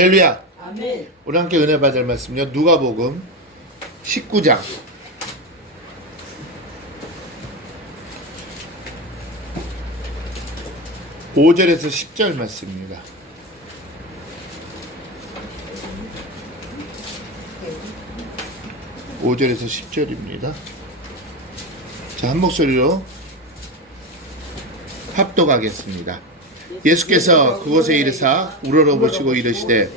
할렐루야. 아멘. 우리 함께 은혜 받을 말씀요. 누가복음 19장 5절에서 10절 말씀입니다. (5절에서 10절입니다) 자, 한 목소리로 합독하겠습니다. 예수께서 그곳에 이르사 우러러보시고 이르시되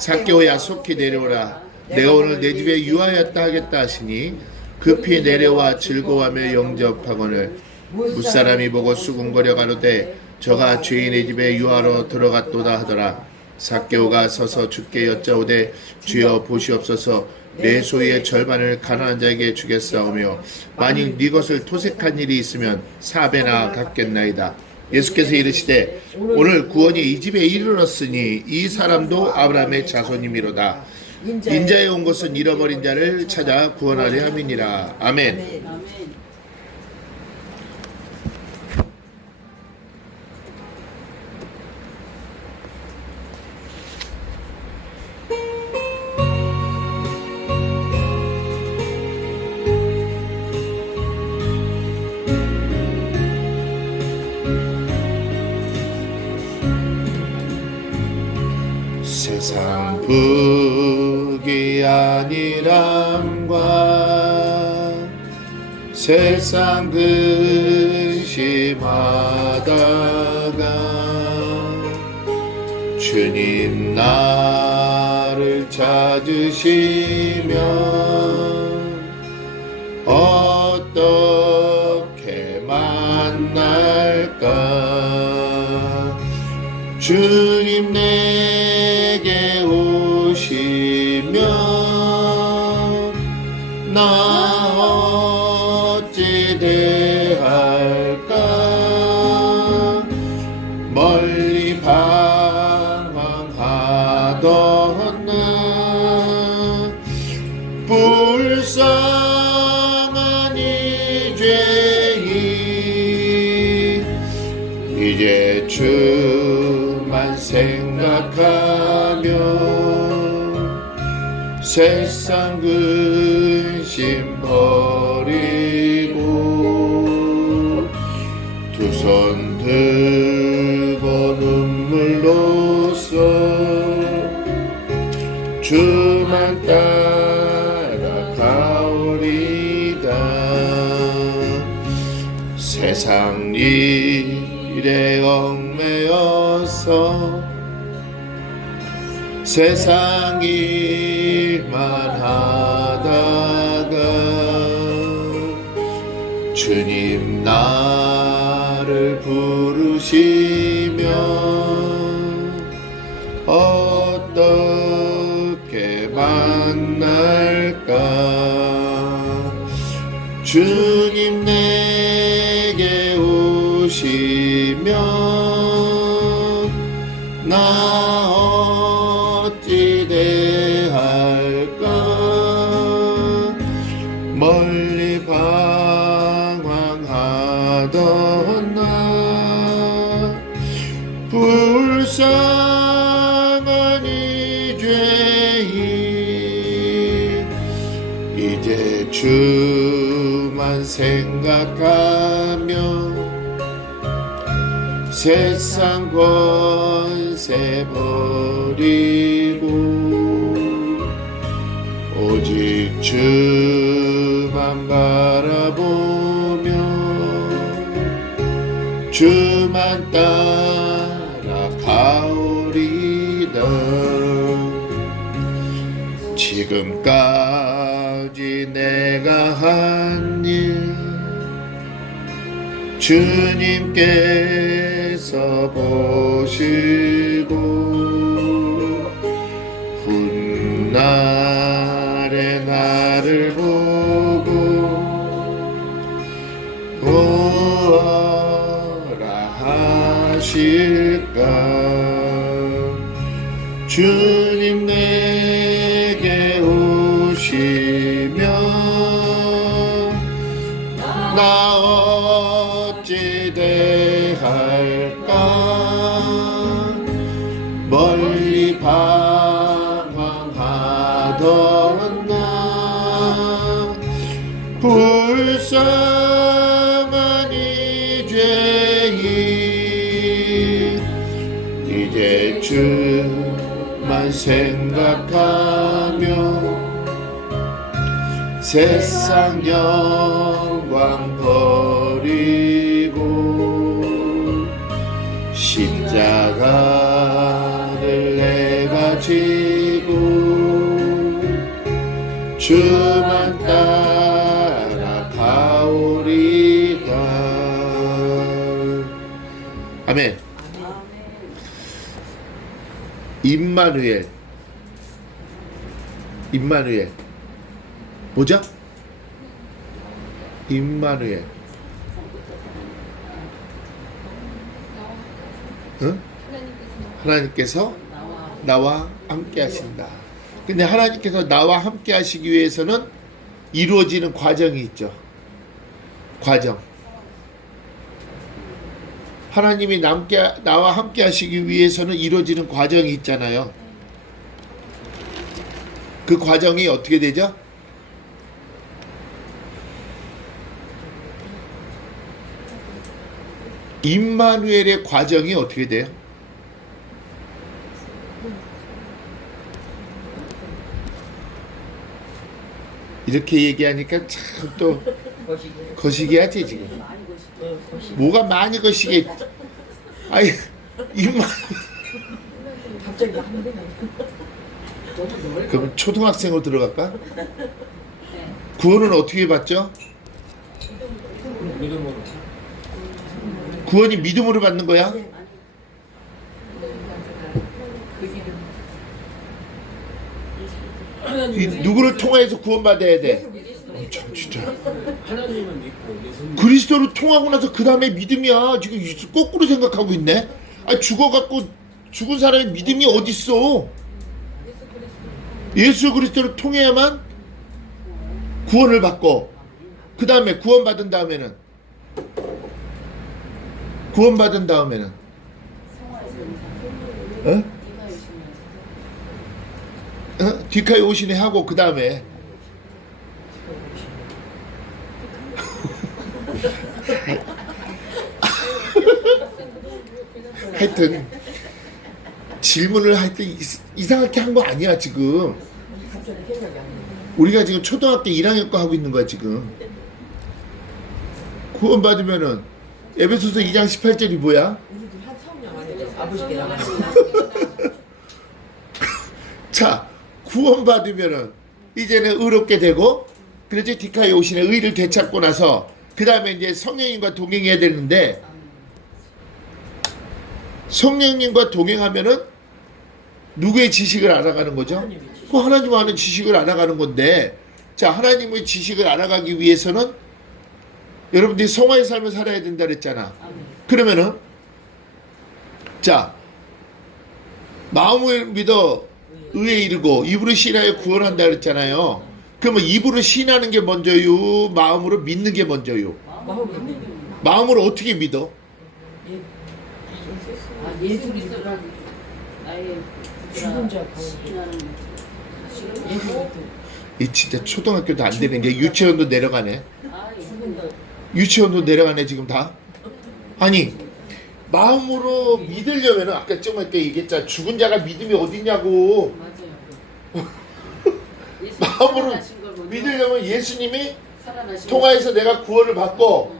zac개오야 속히 내려오라. 내가 오늘 내 집에 유하였다 하겠다 하시니 급히 내려와 즐거워하며 영접하거늘 무사람이 보고 수군거려 가로되 저가 죄인의 집에 유하러 들어갔도다 하더라. zac개오가 서서 주께 여짜오되 주여 보시옵소서 내 소유의 절반을 가난한 자에게 주겠사오며 만일 네 것을 토색한 일이 있으면 4배나 갚겠나이다. 예수께서 이르시되 오늘 구원이 이 집에 이르렀으니 이 사람도 아브라함의 자손이미로다. 인자에 온 것은 잃어버린 자를 찾아 구원하려 함이니라. 아멘. 세상 북이 아니람과 세상 근심하다가 주님 나를 찾으시면 어떻게 만날까. 주님 내게 오시면 나 어찌 대할까. 멀리 방황하던 나 불쌍한 이 죄인 이제 주만 생각하며 세상 근심 버리고 두 손 들고 눈물로써 주만 따라가오리다. 세상 일에 얽매여서 세상 일만 하다가 주님 나를 부르시면 어떻게 만날까. 주님 내게 오시면 나 어찌 대할까. 멀리 방황하던 나 불쌍한 이 죄인 이제 주만 생각하며 세상 권세 버리고 오직 주만 바라보며 주만 따라가오리다. 지금까지 내가 한 일 주님께서 보시고 훗날에 나를 보고 뭐라 하실까. 주님 내게 오시면 나 어찌 대할까. 멀리 바 것만 생각하며 세상 영광 버리고 십자가를 내가 지고 주만 따라가오리다. 아멘. 임마누엘. 임마누엘. 뭐죠? 임마누엘. 응? 하나님께서 나와 함께 하신다. 근데 하나님께서 나와 함께 하시기 위해서는 이루어지는 과정이 있죠. 과정. 하나님이 나와 함께 하시기 위해서는 이루어지는 과정이 있잖아요. 그 과정이 어떻게 되죠? 임마누엘의 과정이 어떻게 돼요? 이렇게 얘기하니까 참 또 거시기하지 지금. 뭐가 많이 거시기? 아이 임마. 갑자기 안 되네. 그럼 초등학생으로 들어갈까? 구원은 어떻게 받죠? 믿음으로. 구원이 믿음으로 받는 거야? 누구를 통해서 구원받아야 돼? 참 진짜. 하나님은 믿고 예수님. 그리스도를 통하고 나서 그 다음에 믿음이야. 지금 거꾸로 생각하고 있네. 아 죽어갖고 죽은 사람의 믿음이 어딨어? 예수 그리스도를 통해야만 구원을 받고 그 다음에 구원받은 다음에는 어? 디카에 오시네 하고 그 다음에 하여튼 질문을 하여튼 이상하게 한 거 아니야 지금. 우리가 지금 초등학교 1학년 거 하고 있는 거야 지금. 구원 받으면은 에베소서 2장 18절이 뭐야? 아버지께 나가. 자, 구원 받으면은 이제는 의롭게 되고, 그래서 디카에 오시네 의를 되찾고 나서 그 다음에 이제 성령님과 동행해야 되는데, 성령님과 동행하면은 누구의 지식을 알아가는 거죠? 그 하나님 아는 지식을 알아가는 건데, 자, 하나님의 지식을 알아가기 위해서는 여러분들이 성화의 삶을 살아야 된다 그랬잖아. 그러면은 자, 마음을 믿어 의에 이르고 입으로 신하여 구원한다 그랬잖아요. 그러면 입으로 신하는 게 먼저요, 마음으로 믿는 게 먼저요? 마음으로 어떻게 믿어? 예수 그리스도가 나의 죽은 자 이 진짜 초등학교도 안 되는 게 유치원도 내려가네. 유치원도 내려가네 지금 다. 아니 마음으로 믿으려면은 아까 좀 아까 얘기했잖아. 죽은 자가 믿음이 어디냐고. 마음으로 믿으려면 예수님이 통하여서 내가 구원을 받고,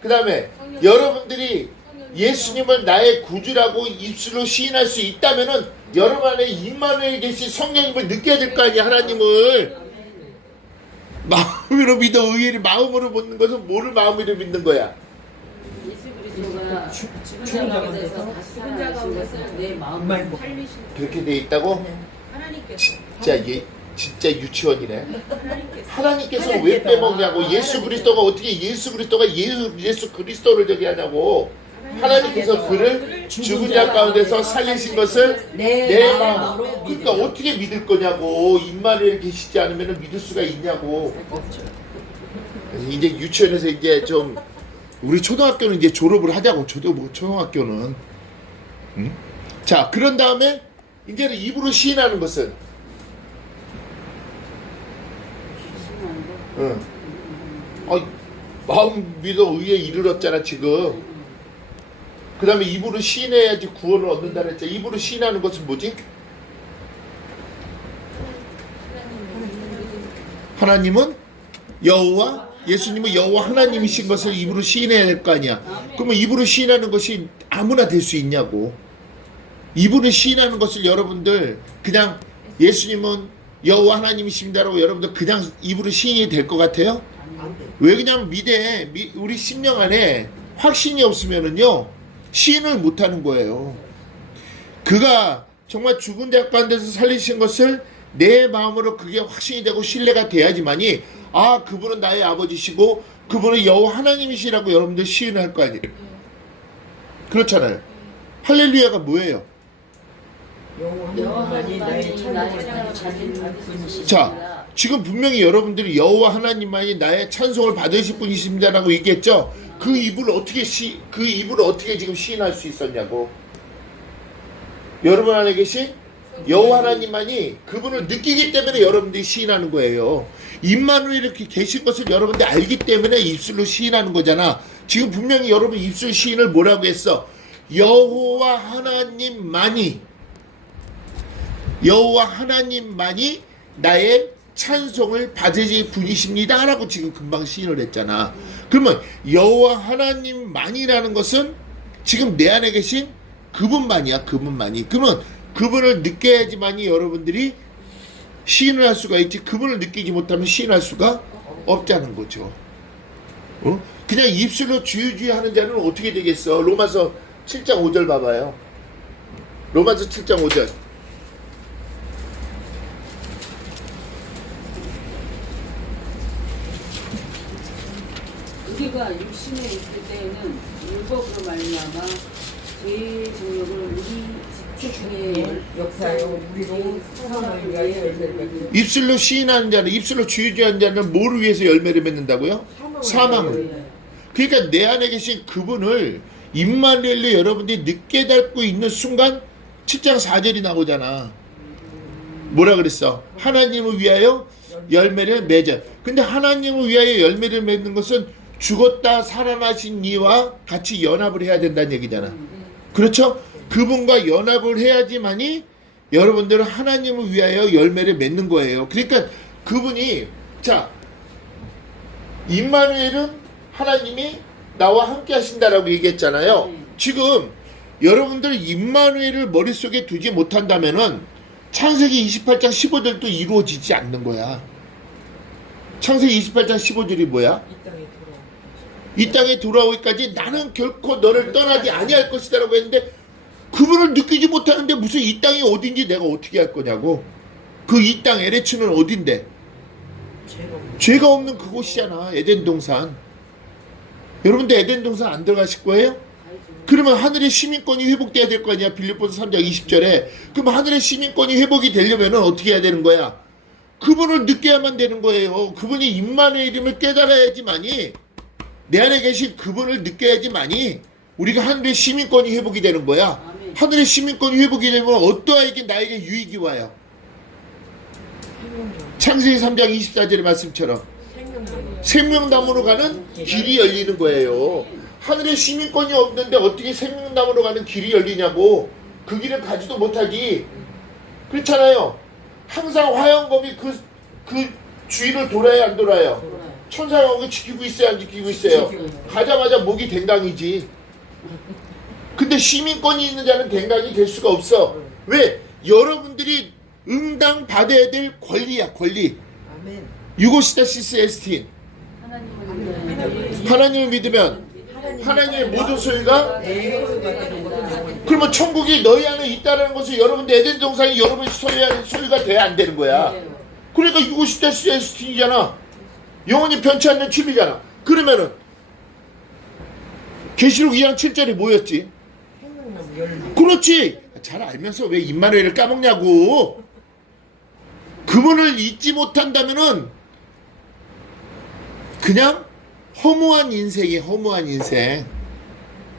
그 다음에 여러분들이 예수님을 나의 구주라고 입술로 시인할 수 있다면은 여러분 안에 임마누엘 계신 성령님을 느껴야 될 거 아니야. 하나님을 마음으로 믿어 의를 마음으로 믿는 것은 뭐를 마음으로 믿는 거야? 예수 그리스도가 죽은 자 가운데서 다시 살아나신 것을 내 마음으로 살리신 그렇게 돼 있다고? 하나님께서 진짜 유치원이네. 하나님께서 왜 빼먹냐고. 예수 그리스도가 어떻게 예수 그리스도를 저기 하냐고. 하나님께서 그를 죽은 자 가운데서 살리신 것을 내 마음으로. 그러니까 어떻게 믿을 거냐고. 임마누엘 계시지 않으면 믿을 수가 있냐고. 이제 유치원에서 이제 좀 우리 초등학교는 이제 졸업을 하자고. 초등학교는. 응? 자, 그런 다음에 이제는 입으로 시인하는 것은 응. 마음 믿어 의에 이르렀잖아 지금. 그 다음에 입으로 시인해야지 구원을 얻는다 그랬잖아. 입으로 시인하는 것은 뭐지? 하나님은 여호와, 예수님은 여호와 하나님이신 것을 입으로 시인해야 될 거 아니야. 그러면 입으로 시인하는 것이 아무나 될 수 있냐고. 입으로 시인하는 것을 여러분들 그냥 예수님은 여호와 하나님이십니다라고 여러분들 그냥 입으로 시인이 될 것 같아요? 안 돼. 왜 그냥 우리 심령 안에 확신이 없으면은요 시인을 못하는 거예요. 그가 정말 죽은 자 가운데서 살리신 것을 내 마음으로 그게 확신이 되고 신뢰가 돼야지만이 아 그분은 나의 아버지시고 그분은 여호와 하나님이시라고 여러분들 시인할 거 아니에요. 그렇잖아요. 할렐루야가 뭐예요? 여호와 하나님만이 나의 찬송을 가진 분이시다. 자, 지금 분명히 여러분들이 여호와 하나님만이 나의 찬송을 받으실 분이십니다라고 얘기했죠. 그 입을 어떻게 지금 시인할 수 있었냐고. 여러분 안에 계신 여호와 하나님만이 그분을 느끼기 때문에 여러분들이 시인하는 거예요. 입만으로 이렇게 계실 것을 여러분들이 알기 때문에 입술로 시인하는 거잖아. 지금 분명히 여러분 입술 시인을 뭐라고 했어? 여호와 하나님만이 나의 찬송을 받으실 분이십니다 라고 지금 금방 시인을 했잖아. 그러면 여호와 하나님만이라는 것은 지금 내 안에 계신 그분만이야. 그분만이. 그러면 그분을 느껴야지만이 여러분들이 시인을 할 수가 있지. 그분을 느끼지 못하면 시인할 수가 없다는 거죠. 어? 그냥 입술로 주유주유 하는 자는 어떻게 되겠어? 로마서 7장 5절 봐봐요. 로마서 7장 5절. 우리가 육신에 있을 때에는 율법으로 말미암아 죄의 정욕을 우리 중에 역사요. 우리도 사람을 위하여 열매를 맺고 입술로 시인하는 자는, 입술로 주유주하는 자는 뭐를 위해서 열매를 맺는다고요? 사망을. 그러니까 내 안에 계신 그분을 임마누엘로 여러분들이 늦게 닮고 있는 순간 7장 4절이 나오잖아. 뭐라 그랬어? 하나님을 위하여 열매를 맺어. 근데 하나님을 위하여 열매를 맺는 것은 죽었다 살아나신 이와 같이 연합을 해야 된다는 얘기잖아. 그렇죠? 그분과 연합을 해야지만이 여러분들은 하나님을 위하여 열매를 맺는 거예요. 그러니까 그분이, 자, 임마누엘은 하나님이 나와 함께 하신다라고 얘기했잖아요. 지금 여러분들 임마누엘을 머릿속에 두지 못한다면은 창세기 28장 15절도 이루어지지 않는 거야. 창세기 28장 15절이 뭐야? 이 땅에 돌아오기까지 나는 결코 너를 떠나지 아니할 것이다라고 했는데 그분을 느끼지 못하는데 무슨 이 땅이 어딘지 내가 어떻게 할 거냐고. 그 이 땅 에레츠는 어딘데? 죄가 없는 그곳이잖아. 에덴 동산. 여러분들 에덴 동산 안 들어가실 거예요? 그러면 하늘의 시민권이 회복돼야 될 거 아니야. 빌립보서 3장 20절에. 그럼 하늘의 시민권이 회복이 되려면 어떻게 해야 되는 거야? 그분을 느껴야만 되는 거예요. 그분이 임마누엘임을 깨달아야지만이, 내 안에 계신 그분을 느껴야지만이 우리가 하늘의 시민권이 회복이 되는 거야. 아멘. 하늘의 시민권이 회복이 되면 어떠하게 나에게 유익이 와요. 창세기 3장 24절의 말씀처럼 생명나무로 가는 길이 열리는 거예요. 하늘의 시민권이 없는데 어떻게 생명나무로 가는 길이 열리냐고. 그 길을 가지도 못하기. 그렇잖아요. 항상 화영검이 그 주위를 돌아야 안 돌아요? 천사가 오기 지키고 있어요, 안 지키고 있어요? 가자마자 목이 댕강이지. 근데 시민권이 있는 자는 댕강이 될 수가 없어. 왜? 여러분들이 응당 받아야 될 권리야, 권리. 아멘. 유고시다시스 에스틴. 하나님을 믿으면 하나님의 모든 소유가, 그러면 천국이 너희 안에 있다는 것을 여러분들 에덴 동산이 여러분이 소유하는 소유가 돼야 안 되는 거야. 그러니까 유고시다시스 에스틴이잖아. 영원히 변치 않는 진리잖아. 그러면은 계시록 2장 7절이 뭐였지? 그렇지. 잘 알면서 왜 임마누엘을 까먹냐고. 그분을 잊지 못한다면은 그냥 허무한 인생이에요. 허무한 인생.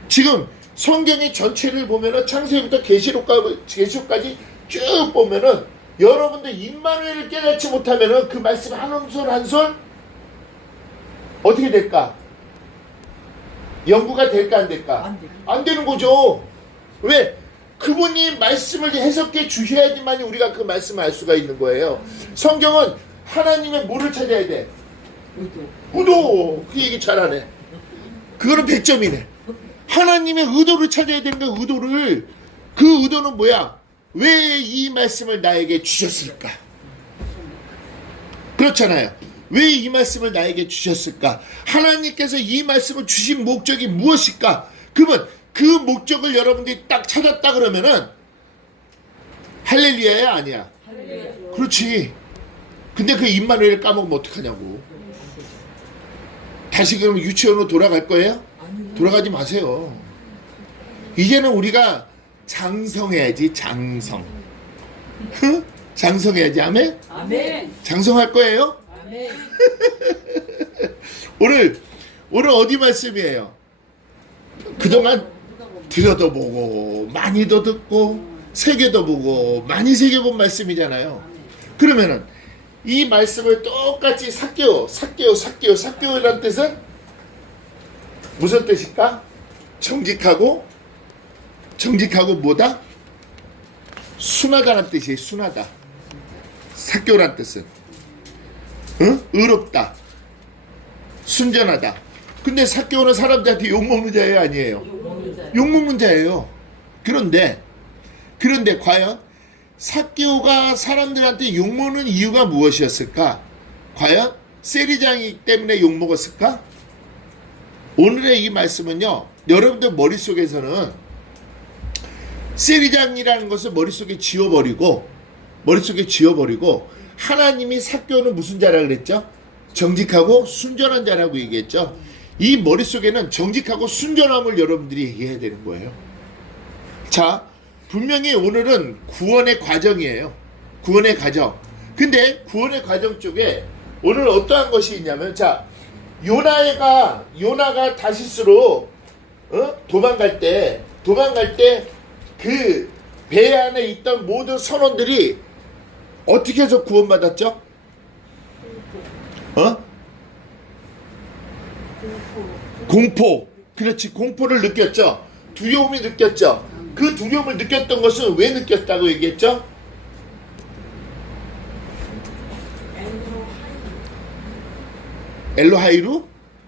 지금 성경의 전체를 보면은 창세기부터 계시록까지 쭉 보면은 여러분들 임마누엘을 깨닫지 못하면은 그 말씀 한 솔 한 솔 어떻게 될까? 연구가 될까 안 될까? 안 되는 거죠. 왜? 그분이 말씀을 해석해 주셔야지만 우리가 그 말씀을 알 수가 있는 거예요. 성경은 하나님의 뭐를 찾아야 돼? 의도. 그 얘기 잘하네. 그거는 100점이네. 하나님의 의도를 찾아야 되는 거야. 의도를. 그 의도는 뭐야? 왜 이 말씀을 나에게 주셨을까? 그렇잖아요. 왜 이 말씀을 나에게 주셨을까? 하나님께서 이 말씀을 주신 목적이 무엇일까? 그러면 그 목적을 여러분들이 딱 찾았다 그러면은 할렐루야야 아니야? 그렇지. 근데 그 임마누엘 까먹으면 어떡하냐고. 다시 그럼 유치원으로 돌아갈 거예요? 돌아가지 마세요. 이제는 우리가 장성해야지. 장성. 장성해야지. 아멘? 아멘. 장성할 거예요? 아멘. 오늘 어디 말씀이에요? 그동안 들여도 보고 많이도 듣고 새겨도 보고 많이 새겨본 말씀이잖아요. 그러면은 이 말씀을 똑같이 삭개오라는 뜻은 무슨 뜻일까? 정직하고 뭐다? 순하다는 뜻이에요. 순하다. 삭개오라는 뜻은 의롭다, 순전하다. 근데 삭개오는 사람들한테 욕먹는 자예요, 아니에요? 욕먹는 자예요. 그런데 과연 삭개오가 사람들한테 욕먹는 이유가 무엇이었을까? 과연 세리장이기 때문에 욕먹었을까? 오늘의 이 말씀은요, 여러분들 머릿속에서는 세리장이라는 것을 머릿속에 지워버리고 하나님이 삭개오는 무슨 자라 그랬죠? 정직하고 순전한 자라고 얘기했죠. 이 머릿속에는 정직하고 순전함을 여러분들이 얘기해야 되는 거예요. 자, 분명히 오늘은 구원의 과정이에요. 구원의 과정. 근데 구원의 과정 쪽에 오늘 어떠한 것이 있냐면, 자, 요나가 다시스로 도망갈 때 그 배 안에 있던 모든 선원들이 어떻게 해서 구원받았죠? 공포. 그렇지. 공포를 느꼈죠. 두려움이 느꼈죠. 그 두려움을 느꼈던 것은 왜 느꼈다고 얘기했죠?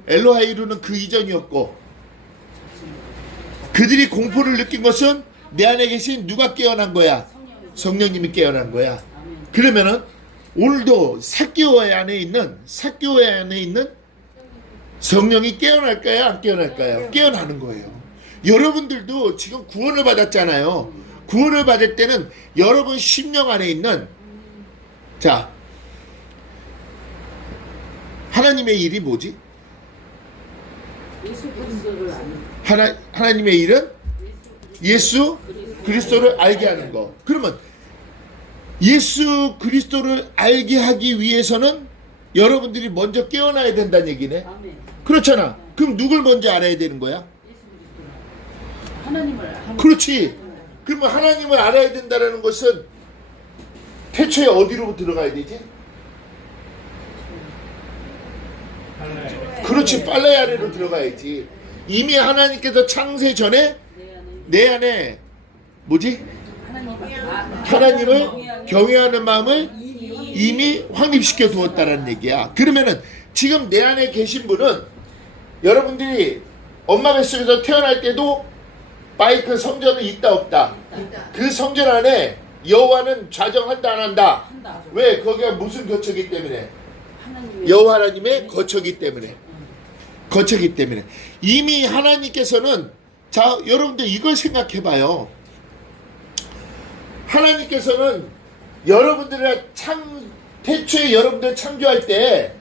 엘로하이루는 그 이전이었고, 그들이 공포를 느낀 것은 내 안에 계신 누가 깨어난 거야? 성령님이 깨어난 거야. 그러면은 오늘도 삭개오의 안에 있는 성령이 깨어날까요? 안 깨어날까요? 깨어나는 거예요. 여러분들도 지금 구원을 받았잖아요. 구원을 받을 때는 여러분 심령 안에 있는, 자, 하나님의 일이 뭐지? 예수 그리스도를 아는. 하나님의 일은 예수 그리스도를 알게 하는 거. 그러면 예수 그리스도를 알게 하기 위해서는 여러분들이 먼저 깨어나야 된다는 얘기네. 아멘. 그렇잖아. 그럼 누굴 먼저 알아야 되는 거야? 예수 그리스도. 하나님을. 그렇지. 그러면 하나님을 알아야 된다는 것은 태초에 어디로 들어가야 되지? 그렇지. 빨라야 아래로 들어가야지. 이미 하나님께서 창세 전에 내 안에 뭐지? 하나님을 경외하는 마음을 이미 확립시켜 두었다는 얘기야. 그러면은 지금 내 안에 계신 분은 여러분들이 엄마 뱃속에서 태어날 때도 마이크 성전은 있다 없다. 그 성전 안에 여호와는 좌정한다 안 한다. 왜? 거기가 무슨 거처기 때문에? 여호와 하나님의 거처기 때문에. 이미 하나님께서는, 자, 여러분들 이걸 생각해 봐요. 하나님께서는 여러분들의 태초에 여러분들 창조할 때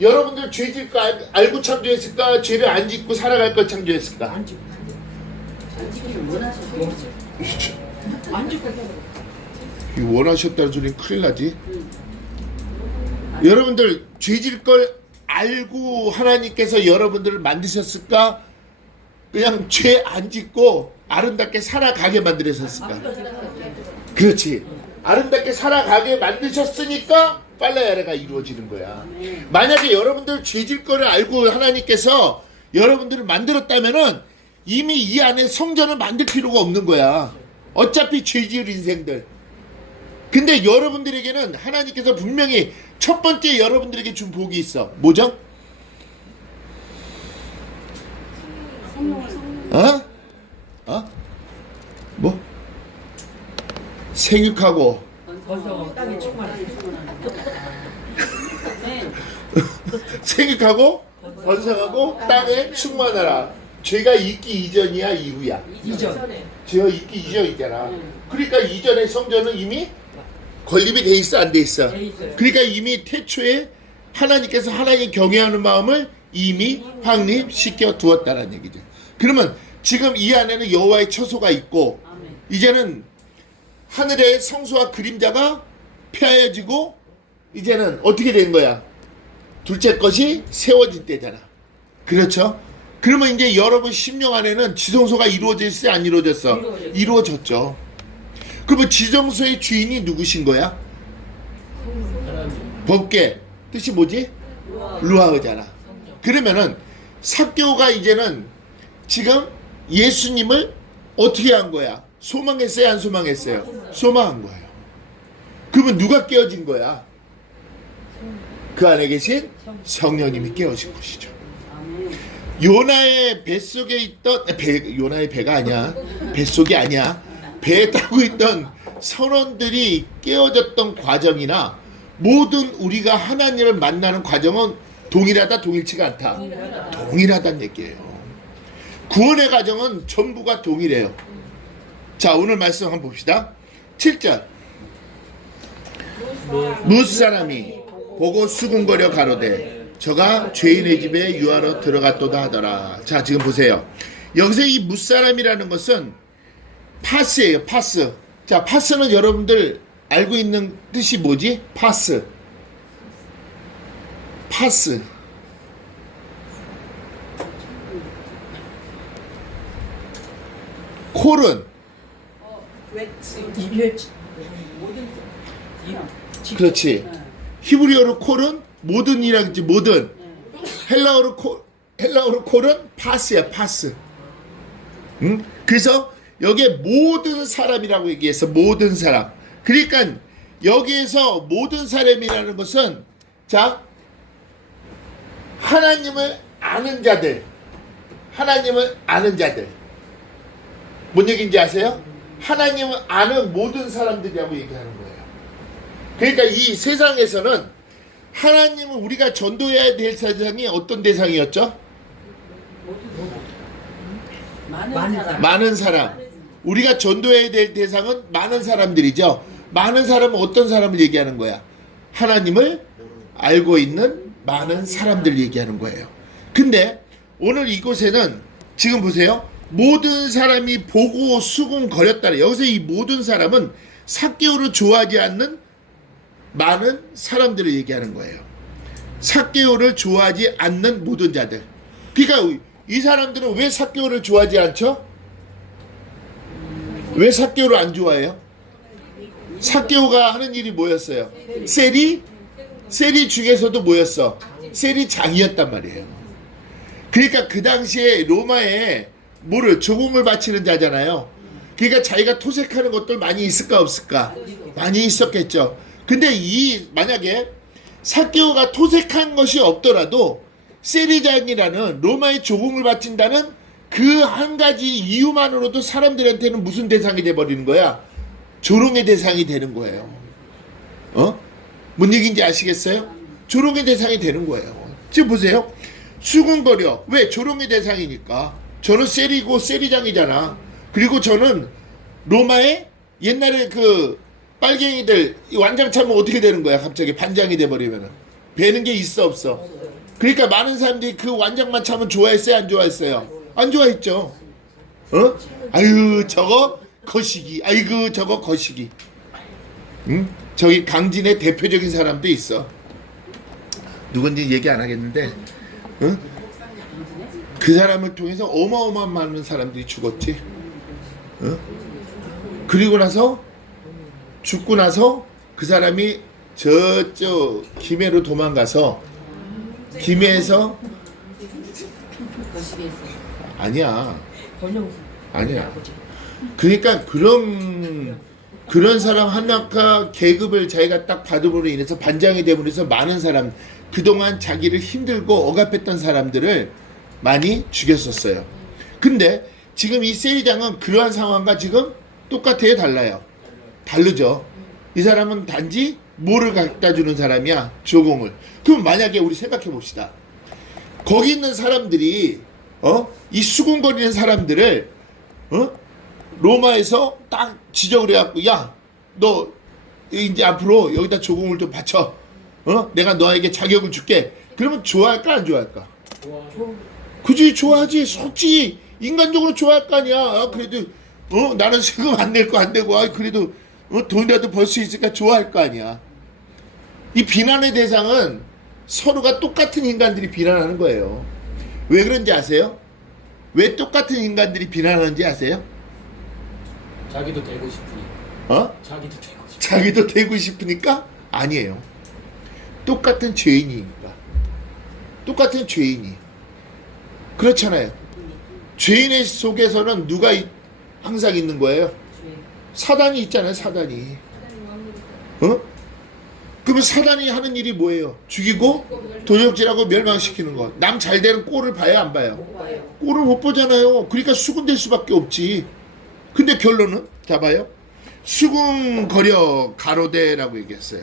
여러분들 죄질 거 알고 창조했을까? 죄를 안 짓고 살아갈 걸 창조했을까? 안 지키면 원하셨죠. 안 죽고 원하셨다는 소리는 큰일 나지. 여러분들 죄질 걸 알고 하나님께서 여러분들을 만드셨을까? 그냥 죄 안 짓고 아름답게 살아가게 만드셨을까? 그렇지. 아름답게 살아가게 만드셨으니까 빨라야래가 이루어지는 거야. 만약에 여러분들 죄질 거를 알고 하나님께서 여러분들을 만들었다면은 이미 이 안에 성전을 만들 필요가 없는 거야. 어차피 죄지을 인생들. 근데 여러분들에게는 하나님께서 분명히 첫 번째 여러분들에게 준 복이 있어. 뭐죠? 뭐? 생육하고 번성하고 땅에 충만하게. 네. 생육하고 번성하고 땅에 충만하라. 죄가 있기 이전이야 이후야? 이전. 죄가 있기 이전이잖아. 그러니까 이전에 성전은 이미 건립이 돼 있어 안 돼 있어? 돼 있어요. 그러니까 이미 태초에 하나님께서 하나님 경외하는 마음을 이미 확립시켜 두었다는 얘기죠. 그러면 지금 이 안에는 여호와의 처소가 있고 아멘. 이제는 하늘의 성소와 그림자가 펴여지고 이제는 어떻게 된 거야? 둘째 것이 세워질 때잖아. 그렇죠? 그러면 이제 여러분 심령 안에는 지성소가 이루어졌어요? 안 이루어졌어? 이루어졌죠. 그러면 지성소의 주인이 누구신 거야? 법계 뜻이 뭐지? 루아흐잖아. 그러면은 삭개오가 이제는 지금 예수님을 어떻게 한 거야? 소망했어요? 안 소망했어요? 소망한 거예요. 그러면 누가 깨어진 거야? 그 안에 계신 성령님이 깨어진 것이죠. 요나의 뱃속에 있던 요나의 배가 아니야. 뱃속이 아니야. 배에 타고 있던 선원들이 깨어졌던 과정이나 모든 우리가 하나님을 만나는 과정은 동일하다 동일치가 않다. 동일하다는 얘기예요. 구원의 과정은 전부가 동일해요. 자, 오늘 말씀 한번 봅시다. 7절. 무사람이 보고 수군거려 가로되 저가 죄인의 집에 유하러 들어갔도다 하더라. 자, 지금 보세요. 여기서 이 무사람이라는 것은 파스예요. 파스. 자, 파스는 여러분들 알고 있는 뜻이 뭐지? 파스. 파스. 콜은 그렇지. 히브리어로 콜은 모든이라고 했지. 모든. 헬라어로 콜은 파스야. 파스. 응? 그래서 여기에 모든 사람이라고 얘기해서 모든 사람. 그러니까 여기에서 모든 사람이라는 것은 자 하나님을 아는 자들. 하나님을 아는 자들. 뭔 얘기인지 아세요? 하나님을 아는 모든 사람들이라고 얘기하는 거예요. 그러니까 이 세상에서는 하나님은 우리가 전도해야 될 대상이 어떤 대상이었죠? 많은 사람. 우리가 전도해야 될 대상은 많은 사람들이죠. 많은 사람은 어떤 사람을 얘기하는 거야? 하나님을 알고 있는 많은 사람들 얘기하는 거예요. 근데 오늘 이곳에는 지금 보세요. 모든 사람이 보고 수군거렸다. 여기서 이 모든 사람은 삭개오를 좋아하지 않는 많은 사람들을 얘기하는 거예요. 삭개오를 좋아하지 않는 모든 자들. 그러니까 이 사람들은 왜 삭개오를 좋아하지 않죠? 왜 삭개오를 안 좋아해요? 삭개오가 하는 일이 뭐였어요? 세리 중에서도 뭐였어? 세리 장이었단 말이에요. 그러니까 그 당시에 로마에 조공을 바치는 자잖아요. 그러니까 자기가 토색하는 것들 많이 있을까 없을까? 많이 있었겠죠. 근데 만약에 삭개오가 토색한 것이 없더라도 세리장이라는 로마의 조공을 바친다는 그 한 가지 이유만으로도 사람들한테는 무슨 대상이 돼버리는 거야? 조롱의 대상이 되는 거예요. 뭔 얘기인지 아시겠어요? 조롱의 대상이 되는 거예요. 지금 보세요. 수군거려. 왜? 조롱의 대상이니까. 저는 세리고 세리장이잖아. 그리고 저는 로마의 옛날에 그 빨갱이들 완장 차면 어떻게 되는 거야? 갑자기 반장이 돼버리면은 배는 게 있어 없어? 그러니까 많은 사람들이 그 완장만 차면 좋아했어요? 안 좋아했어요? 안 좋아했죠. 아유 저거 거시기. 아이고 저거 거시기. 응? 저기 강진의 대표적인 사람도 있어. 누군지 얘기 안 하겠는데 응? 그 사람을 통해서 어마어마한 많은 사람들이 죽었지. 응? 그리고 나서 죽고 나서 그 사람이 저쪽 김해로 도망가서 김해에서 아니야. 그러니까 그런 그런 사람 하나가 계급을 자기가 딱 받음으로 인해서 반장이 됨으로 해서 많은 사람, 그동안 자기를 힘들고 억압했던 사람들을 많이 죽였었어요. 근데 지금 이 세리장은 그러한 상황과 지금 똑같아요, 달라요? 다르죠. 이 사람은 단지 뭐를 갖다 주는 사람이야? 조공을. 그럼 만약에 우리 생각해 봅시다. 거기 있는 사람들이 이 수군거리는 사람들을 로마에서 딱 지적을 해갖고, 야, 너 이제 앞으로 여기다 조공을 좀 바쳐. 내가 너에게 자격을 줄게. 그러면 좋아할까 안 좋아할까? 그지, 좋아하지. 솔직히 인간적으로 좋아할 거 아니야. 그래도 나는 세금 안 낼 거 안 내고, 그래도 돈이라도 벌 수 있으니까 좋아할 거 아니야. 이 비난의 대상은 서로가 똑같은 인간들이 비난하는 거예요. 왜 그런지 아세요? 왜 똑같은 인간들이 비난하는지 아세요? 자기도 되고 싶으니까. 자기도 되고 싶으니까? 아니에요. 똑같은 죄인이니까. 똑같은 죄인이. 그렇잖아요. 죄인의 속에서는 누가 항상 있는 거예요? 사단이 있잖아요, 사단이. 그러면 사단이 하는 일이 뭐예요? 죽이고 도적질하고 멸망시키는 거. 남 잘 되는 꼴을 봐요, 안 봐요? 꼴을 못 보잖아요. 그러니까 수군될 수밖에 없지. 근데 결론은 다 봐요. 수군거려 가로대라고 얘기했어요.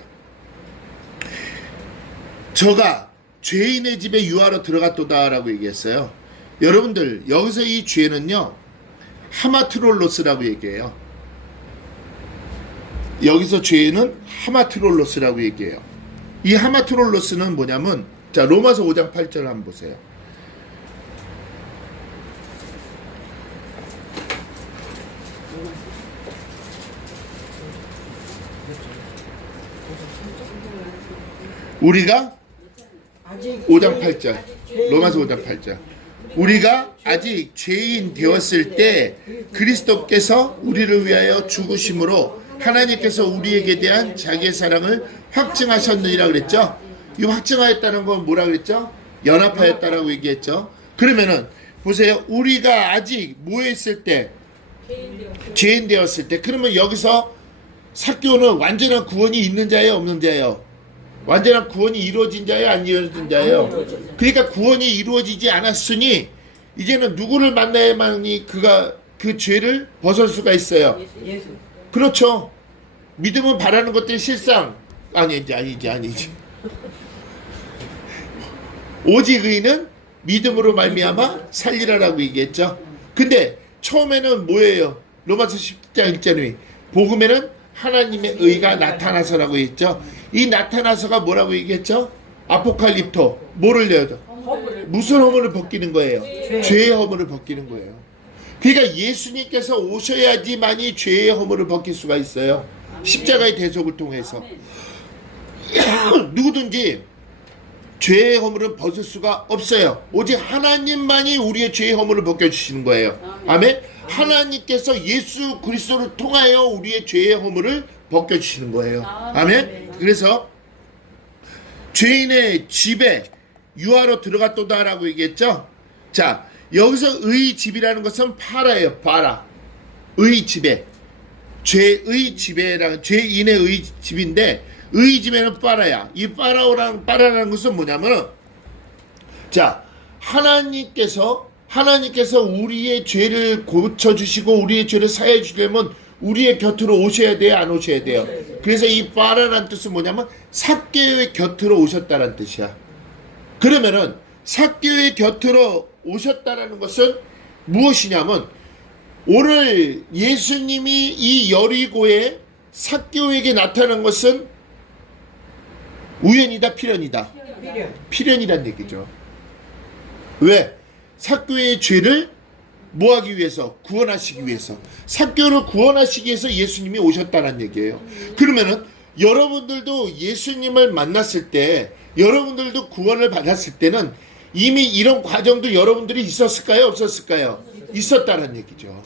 저가 죄인의 집에 유하러 들어갔도다라고 얘기했어요. 여러분들, 여기서 이 죄는요, 하마트롤로스라고 얘기해요. 여기서 죄는 하마트롤로스라고 얘기해요. 이 하마트롤로스는 뭐냐면, 자, 로마서 5장 8절 한번 보세요. 우리가 5장 8절, 로마서 5장 8절. 우리가 아직 죄인 되었을 때 그리스도께서 우리를 위하여 죽으심으로 하나님께서 우리에게 대한 자기의 사랑을 확증하셨느니라 그랬죠. 이 확증하였다는 건 뭐라 그랬죠? 연합하였다라고 얘기했죠. 그러면은 보세요. 우리가 아직 뭐 했을 때? 죄인 되었을 때. 그러면 여기서 삭개오는 완전한 구원이 있는 자예요, 없는 자예요? 완전한 구원이 이루어진 자예요, 안 이루어진 자예요? 그러니까 구원이 이루어지지 않았으니 이제는 누구를 만나야만이 그가 그 죄를 벗을 수가 있어요. 예수. 그렇죠. 믿음은 바라는 것들이 실상 아니지. 오직 의인은 믿음으로 말미암아 살리라라고 얘기했죠. 근데 처음에는 뭐예요? 로마서 10장 1절이 복음에는 하나님의 의가 나타나서라고 했죠. 이 나타나서가 뭐라고 얘기했죠? 아포칼립토. 뭐를 내요? 무슨 허물을 벗기는 거예요? 죄의 허물을 벗기는 거예요. 그러니까 예수님께서 오셔야지만이 죄의 허물을 벗길 수가 있어요. 십자가의 대속을 통해서. 누구든지 죄의 허물을 벗을 수가 없어요. 오직 하나님만이 우리의 죄의 허물을 벗겨주시는 거예요. 아멘. 하나님께서 예수 그리스도를 통하여 우리의 죄의 허물을 벗겨주시는 거예요. 아멘. 그래서 죄인의 집에 유하로 들어갔도다라고 얘기했죠. 자, 여기서 의 집이라는 것은 파라예요. 파라. 의 집에. 죄의 집에라는, 죄인의 의 집인데, 의 집에는 파라야. 이 파라라는 것은 뭐냐면, 자, 하나님께서 우리의 죄를 고쳐주시고 우리의 죄를 사해 주려면 우리의 곁으로 오셔야 돼요, 안 오셔야 돼요? 그래서 이 파라라는 뜻은 뭐냐면 삭개의 곁으로 오셨다는 뜻이야. 그러면은 삭개의 곁으로 오셨다라는 것은 무엇이냐면 오늘 예수님이 이 여리고에 삭개오에게 나타난 것은 우연이다, 필연이다? 필연이란 얘기죠. 왜? 삭개오의 죄를 뭐하기 위해서? 구원하시기 위해서. 삭개오를 구원하시기 위해서 예수님이 오셨다는 얘기예요. 그러면은 여러분들도 예수님을 만났을 때, 여러분들도 구원을 받았을 때는 이미 이런 과정도 여러분들이 있었을까요? 없었을까요? 있었다는 얘기죠.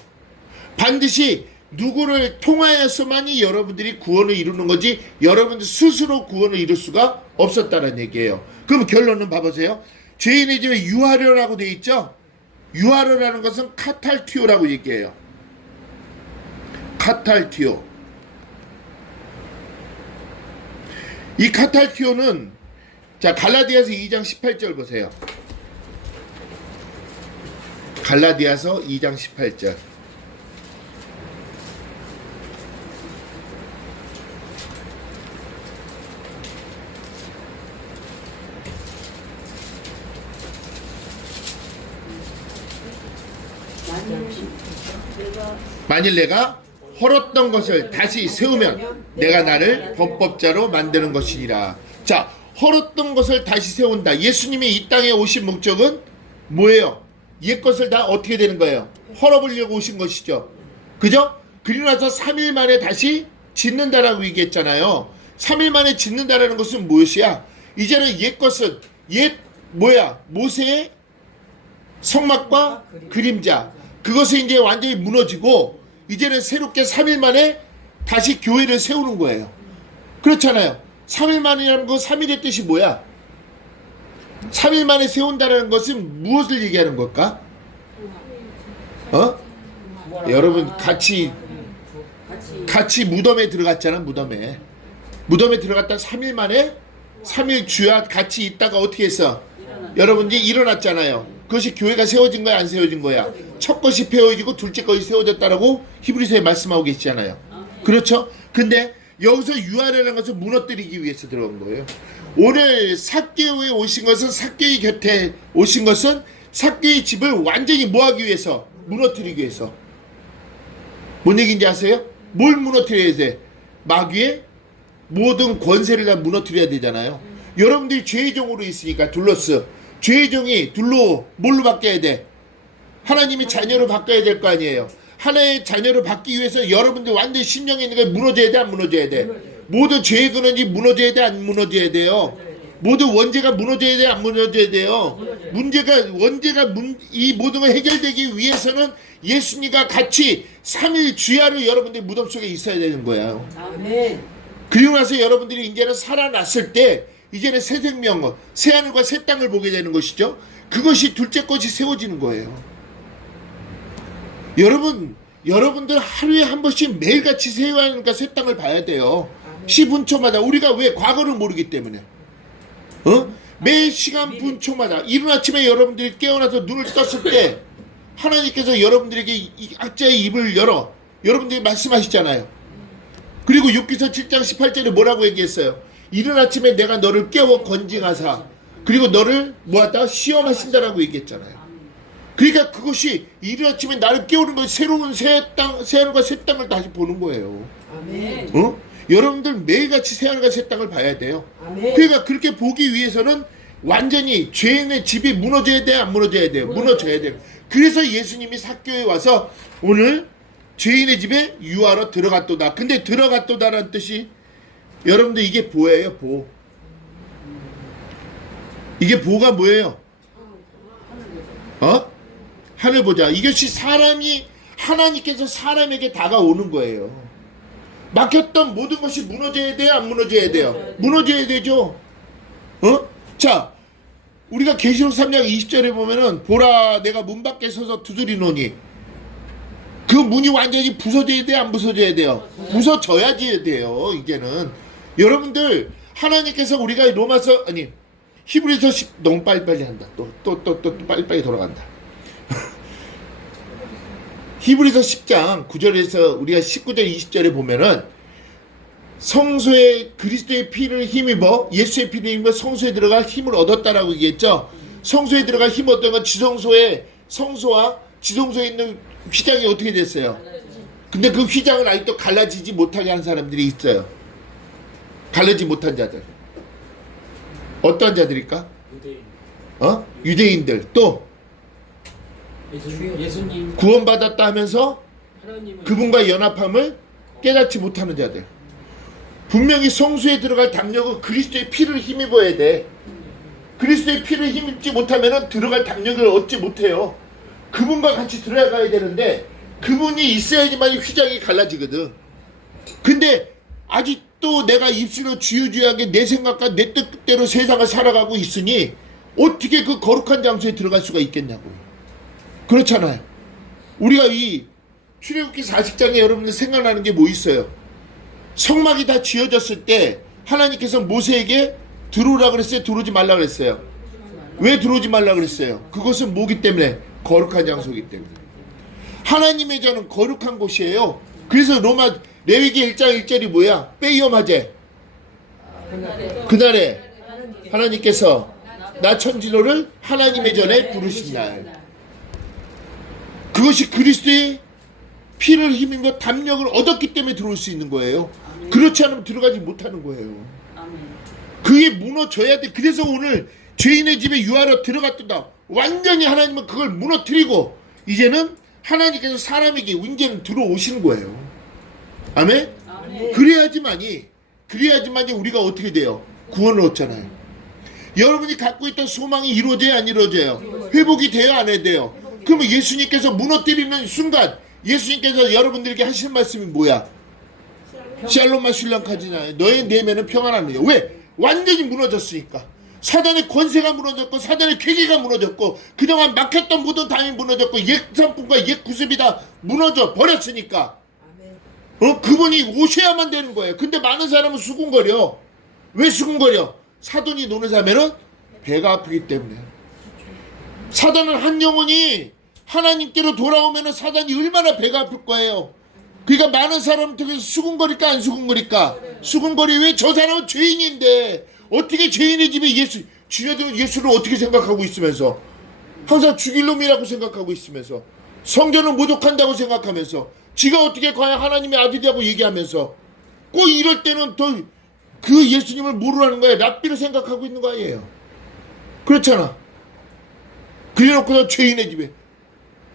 반드시 누구를 통하여서만이 여러분들이 구원을 이루는 거지 여러분들 스스로 구원을 이룰 수가 없었다는 얘기예요. 그럼 결론은 봐보세요. 죄인의 집에 유하려라고 되어 있죠? 유하려라는 것은 카탈티오라고 얘기해요. 카탈티오. 이 카탈티오는 자 갈라디아서 2장 18절 보세요. 갈라디아서 2장 18절. 만일 내가 헐었던 것을 다시 세우면 내가 나를 범법자로 만드는 것이니라. 자, 헐었던 것을 다시 세운다. 예수님이 이 땅에 오신 목적은 뭐예요? 옛 것을 다 어떻게 되는 거예요? 헐어보려고 오신 것이죠. 그죠? 그리고 나서 3일 만에 다시 짓는다라고 얘기했잖아요. 3일 만에 짓는다라는 것은 무엇이야? 이제는 옛 것은 모세의 성막과 그림자, 그것이 이제 완전히 무너지고 이제는 새롭게 3일 만에 다시 교회를 세우는 거예요. 그렇잖아요. 3일 만이라는 거 3일의 뜻이 뭐야? 3일 만에 세운다는 것은 무엇을 얘기하는 걸까? 여러분 같이 무덤에 들어갔잖아. 무덤에 들어갔다 3일 만에 3일 주야 같이 있다가 어떻게 했어? 여러분들이 일어났잖아요. 그것이 교회가 세워진 거야, 안 세워진 거야? 첫 것이 세워지고 둘째 것이 세워졌다라고 히브리서에 말씀하고 계시잖아요. 그렇죠? 근데 여기서 유아라는 것을 무너뜨리기 위해서 들어온 거예요. 오늘 삭개오에 오신 것은, 삭개의 곁에 오신 것은 삭개의 집을 완전히 뭐하기 위해서? 무너뜨리기 위해서. 뭔 얘기인지 아세요? 뭘 무너뜨려야 돼? 마귀의 모든 권세를 다 무너뜨려야 되잖아요. 여러분들이 죄의 종으로 있으니까 둘러스. 죄의 종이 뭘로 바뀌어야 돼? 하나님이 자녀로 바꿔야 될 거 아니에요. 하나의 자녀로 바뀌기 위해서 여러분들 완전히 심령에 있는 게 무너져야 돼, 안 무너져야 돼? 모든 죄의 근원이 무너져야 돼, 안 무너져야 돼요? 모든 원죄가 무너져야 돼, 안 무너져야 돼요? 이 모든 걸 해결되기 위해서는 예수님과 같이 3일 주야로 여러분들 무덤 속에 있어야 되는 거예요. 그리고 나서 여러분들이 이제는 살아났을 때 이제는 새 생명, 새 하늘과 새 땅을 보게 되는 것이죠. 그것이 둘째 것이 세워지는 거예요. 여러분들 하루에 한 번씩 매일같이 새 하늘과 새 땅을 봐야 돼요. 10분초마다. 우리가 왜 과거를 모르기 때문에. 매 시간 분초마다 이른 아침에 여러분들이 깨어나서 눈을 떴을 때 하나님께서 여러분들에게 이 악자의 입을 열어 여러분들이 말씀하시잖아요. 그리고 욥기서 7장 18절에 뭐라고 얘기했어요? 이른 아침에 내가 너를 깨워 건징하사 그리고 너를 뭐하다? 시험하신다라고 얘기했잖아요. 그러니까 그것이 이른 아침에 나를 깨우는 것이 새로운 새 하늘과 새 땅을 다시 보는 거예요. 아멘. 여러분들 매일같이 새 하늘과 새 땅을 봐야 돼요. 아멘. 그러니까 그렇게 보기 위해서는 완전히 죄인의 집이 무너져야 돼, 안 무너져야 돼요? 무너져야 돼요. 그래서 예수님이 삭개오에 와서 오늘 죄인의 집에 유하러 들어갔도다. 근데 들어갔도다라는 뜻이 여러분들 이게 보예요, 보. 이게 보가 뭐예요? 하늘 보자. 이것이 하나님께서 사람에게 다가오는 거예요. 막혔던 모든 것이 무너져야 돼요, 안 무너져야 돼요? 무너져야 되죠. 자, 우리가 계시록 3장 20절에 보면은 보라 내가 문 밖에 서서 두드리노니 그 문이 완전히 부서져야 돼요, 안 부서져야 돼요? 부서져야지 돼요. 이제는 여러분들 하나님께서 우리가 히브리서 10 너무 빨리빨리 한다. 또 빨리빨리 돌아간다. 히브리서 10장 9절에서 우리가 19절 20절에 보면은 성소에 그리스도의 피를 힘입어 예수의 피를 힘입어 성소에 들어가 힘을 얻었다라고 얘기했죠. 성소에 들어가 힘을 얻던 건 성소와 지성소에 있는 휘장이 어떻게 됐어요? 근데 그 휘장을 아직도 갈라지지 못하게 하는 사람들이 있어요. 갈라지지 못한 자들. 어떤 자들일까? 유대인들. 또 예수님 구원받았다 하면서 하나님을 그분과 연합함을 깨닫지 못하는 자들. 분명히 성소에 들어갈 담력은 그리스도의 피를 힘입어야 돼. 그리스도의 피를 힘입지 못하면 들어갈 담력을 얻지 못해요. 그분과 같이 들어가야 되는데 그분이 있어야지만 휘장이 갈라지거든. 근데 아직도 내가 입술로 주유주유하게 내 생각과 내 뜻대로 세상을 살아가고 있으니 어떻게 그 거룩한 장소에 들어갈 수가 있겠냐고요. 그렇잖아요. 우리가 이 출애굽기 40장에 여러분들 생각나는 게 뭐 있어요? 성막이 다 지어졌을 때 하나님께서 모세에게 들어오라 그랬어요? 들어오지 말라 그랬어요? 왜 들어오지 말라 그랬어요? 그것은 뭐기 때문에? 거룩한 장소이기 때문에. 하나님의 전은 거룩한 곳이에요. 그래서 로마 레위기 1장 1절이 뭐야? 빼이엄하제. 그날에 하나님께서 나 천지로를 하나님의 전에 부르신 날. 그것이 그리스도의 피를 힘입어 담력을 얻었기 때문에 들어올 수 있는 거예요. 그렇지 않으면 들어가지 못하는 거예요. 그게 무너져야 돼. 그래서 오늘 죄인의 집에 유하러 들어갔다. 완전히 하나님은 그걸 무너뜨리고 이제는 하나님께서 사람에게 이제는 들어오시는 거예요. 아멘? 그래야지만이 우리가 어떻게 돼요? 구원을 얻잖아요. 여러분이 갖고 있던 소망이 이루어져야 안 이루어져요? 회복이 돼야 안 해야 돼요? 그러면 예수님께서 무너뜨리는 순간 예수님께서 여러분들에게 하신 말씀이 뭐야? 샬롬마 슐랑카지나 너의 내면은 평안하느냐. 왜? 완전히 무너졌으니까. 사단의 권세가 무너졌고 사단의 괴계가 무너졌고 그동안 막혔던 모든 담이 무너졌고 옛 상품과 옛 구습이 다 무너져 버렸으니까 그분이 오셔야만 되는 거예요. 근데 많은 사람은 수군거려. 왜 수군거려? 사돈이 노는 자매는 배가 아프기 때문에. 사단은 한 영혼이 하나님께로 돌아오면 사단이 얼마나 배가 아플 거예요. 그러니까 많은 사람은 되게 수군거릴까 안 수군거릴까? 수군거리. 왜? 저 사람은 죄인인데 어떻게 죄인의 집에 주여들은 예수를 어떻게 생각하고 있으면서 항상 죽일 놈이라고 생각하고 있으면서 성전을 모독한다고 생각하면서 지가 어떻게 과연 하나님의 아들이라고 얘기하면서 꼭 이럴 때는 더 그 예수님을 모르라는 거예요. 랍비로 생각하고 있는 거 아니에요. 그렇잖아. 그래놓고서 죄인의 집에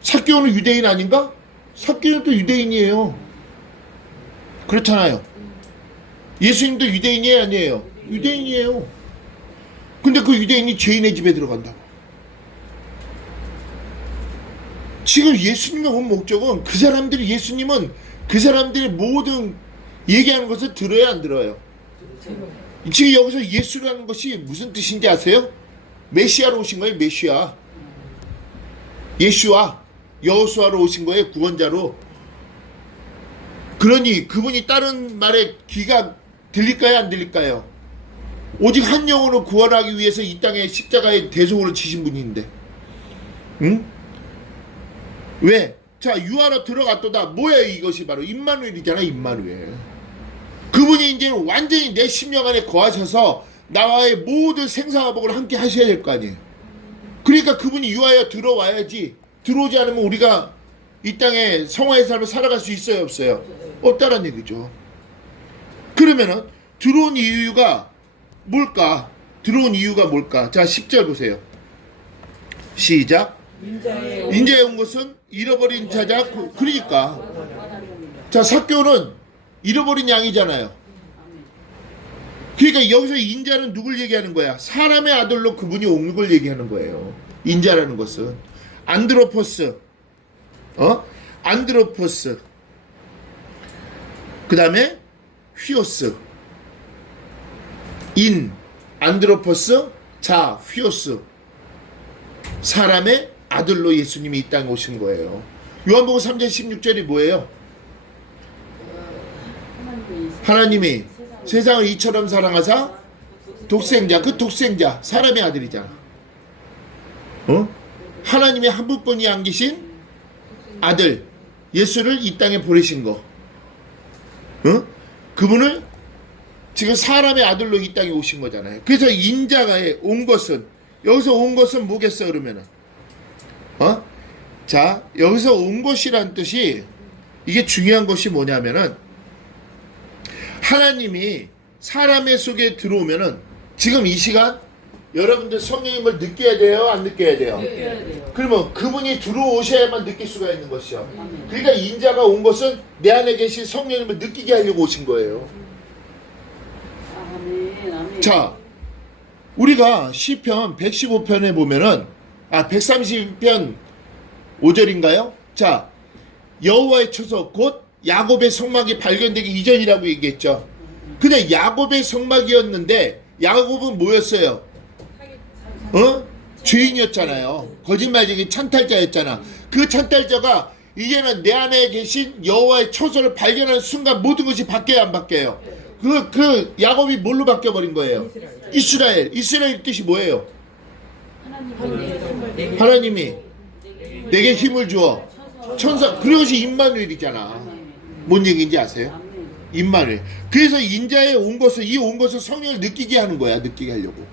삭개오는 유대인 아닌가? 삭개오는 또 유대인이에요. 그렇잖아요. 예수님도 유대인이에요 아니에요? 유대인이에요. 근데 그 유대인이 죄인의 집에 들어간다고. 지금 예수님의 온 목적은 예수님은 그 사람들이 모든 얘기하는 것을 들어야 안 들어요? 지금 여기서 예수라는 것이 무슨 뜻인지 아세요? 메시아로 오신 거예요. 메시아. 예수와 여호수아로 오신 거예요. 구원자로. 그러니 그분이 다른 말에 귀가 들릴까요 안 들릴까요? 오직 한 영혼을 구원하기 위해서 이 땅에 십자가에 대속으로 지신 분인데, 응? 왜? 자, 유하러 들어갔도다. 뭐야 이것이? 바로 임마누엘이잖아. 임마누엘. 그분이 이제 완전히 내 심령 안에 거하셔서 나와의 모든 생사화복을 함께 하셔야 될 거 아니에요. 그러니까 그분이 유하여 들어와야지. 들어오지 않으면 우리가 이 땅에 성화의 삶을 살아갈 수 있어요 없어요? 없다란 얘기죠. 그러면은 들어온 이유가 뭘까? 들어온 이유가 뭘까? 자, 10절 보세요. 시작. 인자에 온 것은 잃어버린 자자. 그러니까 자, 삭개오는 잃어버린 양이잖아요. 그러니까 여기서 인자는 누굴 얘기하는 거야? 사람의 아들로 그분이 온 걸 얘기하는 거예요. 인자라는 것은 안드로포스, 안드로포스. 그 다음에 휘오스, 안드로포스, 자, 휘오스. 사람의 아들로 예수님이 이 땅에 오신 거예요. 요한복음 3장 16절이 뭐예요? 하나님이 세상을 이처럼 사랑하사 독생자, 그 독생자 사람의 아들이잖아. 하나님의 한 분뿐이 안기신 아들 예수를 이 땅에 보내신 거. 그분을 지금 사람의 아들로 이 땅에 오신 거잖아요. 그래서 인자가 온 것은, 여기서 온 것은 뭐겠어 그러면은? 자, 여기서 온 것이란 뜻이, 이게 중요한 것이 뭐냐면은, 하나님이 사람의 속에 들어오면은, 지금 이 시간 여러분들 성령님을 느껴야 돼요 안 느껴야 돼요? 느껴야 돼요. 그러면 그분이 들어오셔야만 느낄 수가 있는 것이죠. 그러니까 인자가 온 것은 내 안에 계신 성령님을 느끼게 하려고 오신 거예요. 아멘, 아멘. 자, 우리가 시편 115편에 보면은 130편 5절인가요? 자, 여호와의 처소 곧 야곱의 성막이 발견되기 이전이라고 얘기했죠. 근데 야곱의 성막이었는데 야곱은 뭐였어요? 죄인이었잖아요. 거짓말쟁이 찬탈자였잖아. 그 찬탈자가 이제는 내 안에 계신 여호와의 처소를 발견하는 순간 모든 것이 바뀌어야 안 바뀌어요? 그 야곱이 뭘로 바뀌어버린 거예요? 이스라엘. 이스라엘 뜻이 뭐예요? 하나님이 내게 힘을 주어 천사. 그것이 임마누엘이잖아. 뭔 얘기인지 아세요? 임마누엘. 그래서 인자에 온 것을, 이 온 것을 성령을 느끼게 하는 거야. 느끼게 하려고.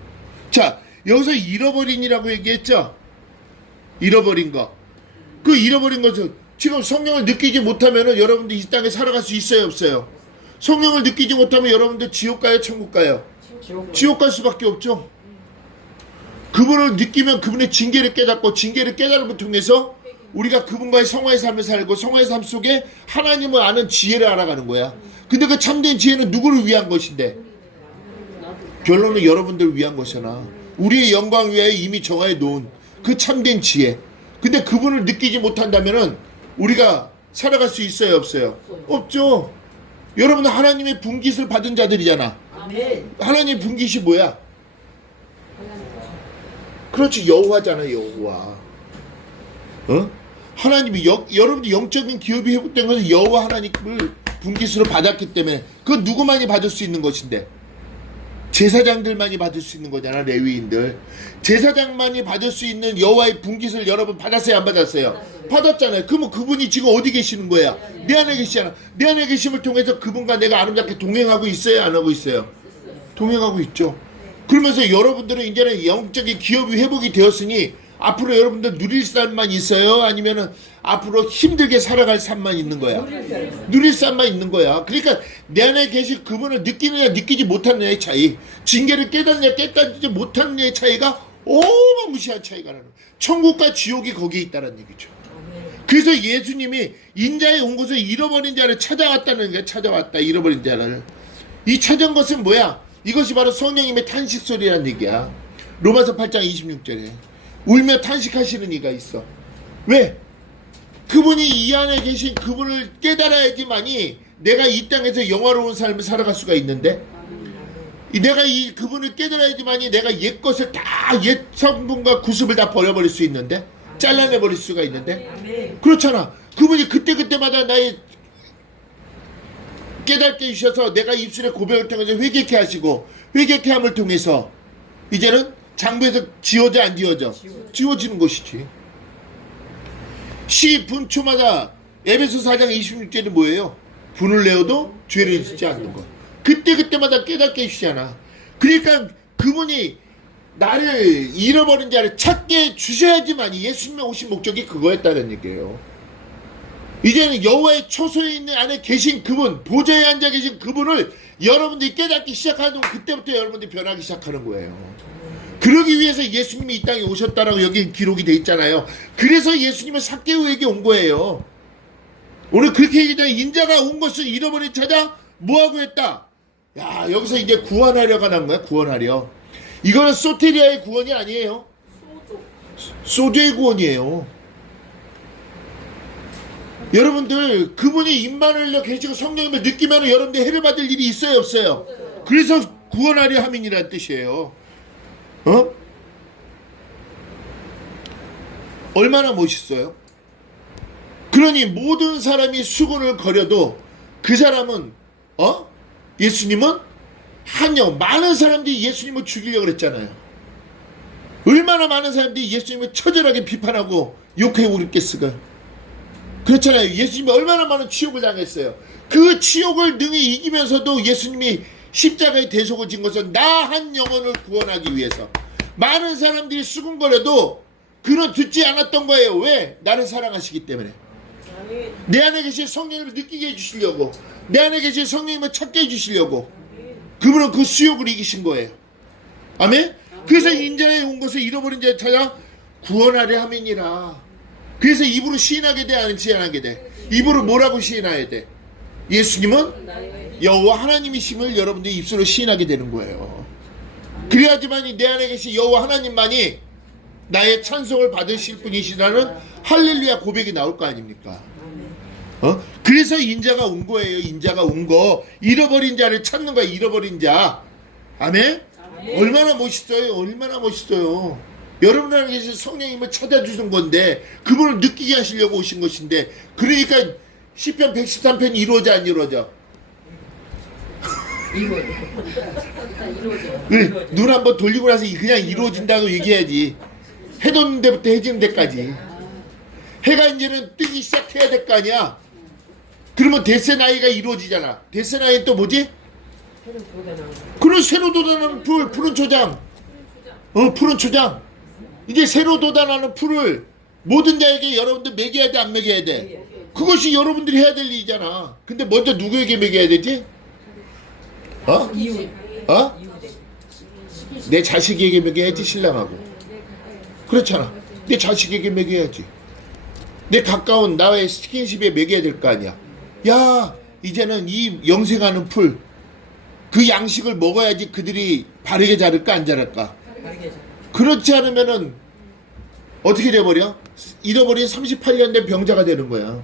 자, 여기서 잃어버린이라고 얘기했죠? 잃어버린 거. 그 잃어버린 것은 지금 성령을 느끼지 못하면 여러분들 이 땅에 살아갈 수 있어요, 없어요? 성령을 느끼지 못하면 여러분들 지옥 가요, 천국 가요? 지옥 갈 수밖에 없죠. 그분을 느끼면 그분의 징계를 깨닫고, 징계를 깨달음을 통해서 우리가 그분과의 성화의 삶을 살고, 성화의 삶 속에 하나님을 아는 지혜를 알아가는 거야. 근데 그 참된 지혜는 누구를 위한 것인데? 결론은 여러분들을 위한 것이잖아. 우리의 영광 위하여 이미 정하여 놓은 그 참된 지혜. 근데 그분을 느끼지 못한다면은 우리가 살아갈 수 있어요, 없어요? 없죠. 여러분은 하나님의 분깃을 받은 자들이잖아. 하나님의 분깃이 뭐야? 그렇지, 여호와잖아, 여호와. 어? 하나님이 여러분들 영적인 기업이 회복된 것은 여호와 하나님을 분깃으로 받았기 때문에, 그건 누구만이 받을 수 있는 것인데? 제사장들만이 받을 수 있는 거잖아, 레위인들. 제사장만이 받을 수 있는 여호와의 분깃을 여러분 받았어요, 안 받았어요? 받았잖아요. 그러면 그분이 지금 어디 계시는 거야? 내 안에 계시잖아. 내 안에 계심을 통해서 그분과 내가 아름답게 동행하고 있어요, 안 하고 있어요? 동행하고 있죠. 그러면서 여러분들은 이제는 영적인 기업이 회복이 되었으니 앞으로 여러분들 누릴 삶만 있어요? 아니면은 앞으로 힘들게 살아갈 삶만 있는 거야? 누릴 삶만 있는 거야. 그러니까 내 안에 계신 그분을 느끼느냐 느끼지 못하느냐의 차이, 징계를 깨닫느냐 깨닫지 못하느냐의 차이가 어마무시한 차이가 나는 거야. 천국과 지옥이 거기에 있다는 얘기죠. 그래서 예수님이 인자에 온 곳을 잃어버린 자를 찾아왔다는 게, 찾아왔다, 잃어버린 자를. 이 찾은 것은 뭐야? 이것이 바로 성령님의 탄식 소리라는 얘기야. 로마서 8장 26절에 울며 탄식하시는 이가 있어. 왜? 그분이 이 안에 계신 그분을 깨달아야지만이 내가 이 땅에서 영화로운 삶을 살아갈 수가 있는데, 내가 이 그분을 깨달아야지만이 내가 옛 것을 다, 옛 성분과 구습을 다 버려버릴 수 있는데, 잘라내버릴 수가 있는데, 그렇잖아. 그분이 그때그때마다 나의 깨닫게 해주셔서 내가 입술의 고백을 통해서 회개케 하시고, 회개케 함을 통해서 이제는 장부에서 지워져 안 지워져? 지워지는 것이지. 시 분초마다 에베소 4장 26절이 뭐예요? 분을 내어도 죄를 짓지 않는 것. 그때그때마다 깨닫게 해주시잖아. 그러니까 그분이 나를 잃어버린 자를 찾게 해주셔야지만 예수님이 오신 목적이 그거였다는 얘기예요. 이제는 여호와의 초소에 있는 안에 계신 그분, 보좌에 앉아 계신 그분을 여러분들이 깨닫기 시작하는 동안 그때부터 여러분들이 변하기 시작하는 거예요. 그러기 위해서 예수님이 이 땅에 오셨다라고 여기 기록이 돼 있잖아요. 그래서 예수님은 삭개오에게 온 거예요. 오늘 그렇게 얘기하잖아요. 인자가 온 것을 잃어버린 자자 뭐하고 했다? 야, 여기서 이제 구원하려가 난 거야. 구원하려. 이거는 소테리아의 구원이 아니에요. 소주의 구원이에요. 여러분들 그분이 임마누엘로 계시고 성령님을 느끼면 여러분들 해를 받을 일이 있어요, 없어요? 그래서 구원하려 함이라는 뜻이에요. 얼마나 멋있어요? 그러니 모든 사람이 수군을 거려도 그 사람은 예수님은 많은 사람들이 예수님을 죽이려고 그랬잖아요. 얼마나 많은 사람들이 예수님을 처절하게 비판하고 욕하고 그랬겠어요. 그렇잖아요. 예수님이 얼마나 많은 치욕을 당했어요. 그 치욕을 능히 이기면서도 예수님이 십자가의 대속을 진 것은 나 한 영혼을 구원하기 위해서. 많은 사람들이 수군거려도 그는 듣지 않았던 거예요. 왜? 나를 사랑하시기 때문에. 내 안에 계신 성령님을 느끼게 해주시려고, 내 안에 계신 성령님을 찾게 해주시려고 그분은 그 수욕을 이기신 거예요. 아멘? 그래서 인자에 온 것을 잃어버린 자를 찾아 구원하려 함이니라. 그래서 입으로 시인하게 돼, 안 시인하게 돼? 입으로 뭐라고 시인해야 돼? 예수님은 여호와 하나님이심을 여러분들이 입술로 시인하게 되는 거예요. 그래야지만이 내 안에 계신 여호와 하나님만이 나의 찬송을 받으실 분이시라는 할렐루야 고백이 나올 거 아닙니까? 그래서 인자가 온 거예요. 인자가 온 거. 잃어버린 자를 찾는 거야. 잃어버린 자. 아멘? 얼마나 멋있어요. 얼마나 멋있어요. 여러분 안에 계신 성령님을 찾아주신 건데 그분을 느끼게 하시려고 오신 것인데, 그러니까 시편 113편이 이루어져 안 이루어져? 이거 다 이루어져. 눈 한번 돌리고 나서 그냥 이루어진다고 얘기해야지. 해 돋는 데부터 해지는 데까지. 해가 이제는 뜨기 시작해야 될 거 아니야. 그러면 데스 나이가 이루어지잖아. 데스 나이는 또 뭐지? 새로 돋아나는 거. 그런 새로 돋아나는 풀, 푸른 초장. 푸른 초장. 이제 새로 돋아나는 풀을 모든 자에게 여러분들 먹여야 돼, 안 먹여야 돼? 그것이 여러분들이 해야 될 일이잖아. 근데 먼저 누구에게 먹여야 되지? 어? 이유. 어? 내 자식에게 먹여야지, 신랑하고. 그렇잖아. 내 자식에게 먹여야지. 내 가까운 나의 스킨십에 먹여야 될 거 아니야. 야, 이제는 이 영생하는 풀, 그 양식을 먹어야지 그들이 바르게 자랄까 안 자랄까. 다르게 자. 그렇지 않으면은 어떻게 돼버려? 잃어버린 38년 된 병자가 되는 거야.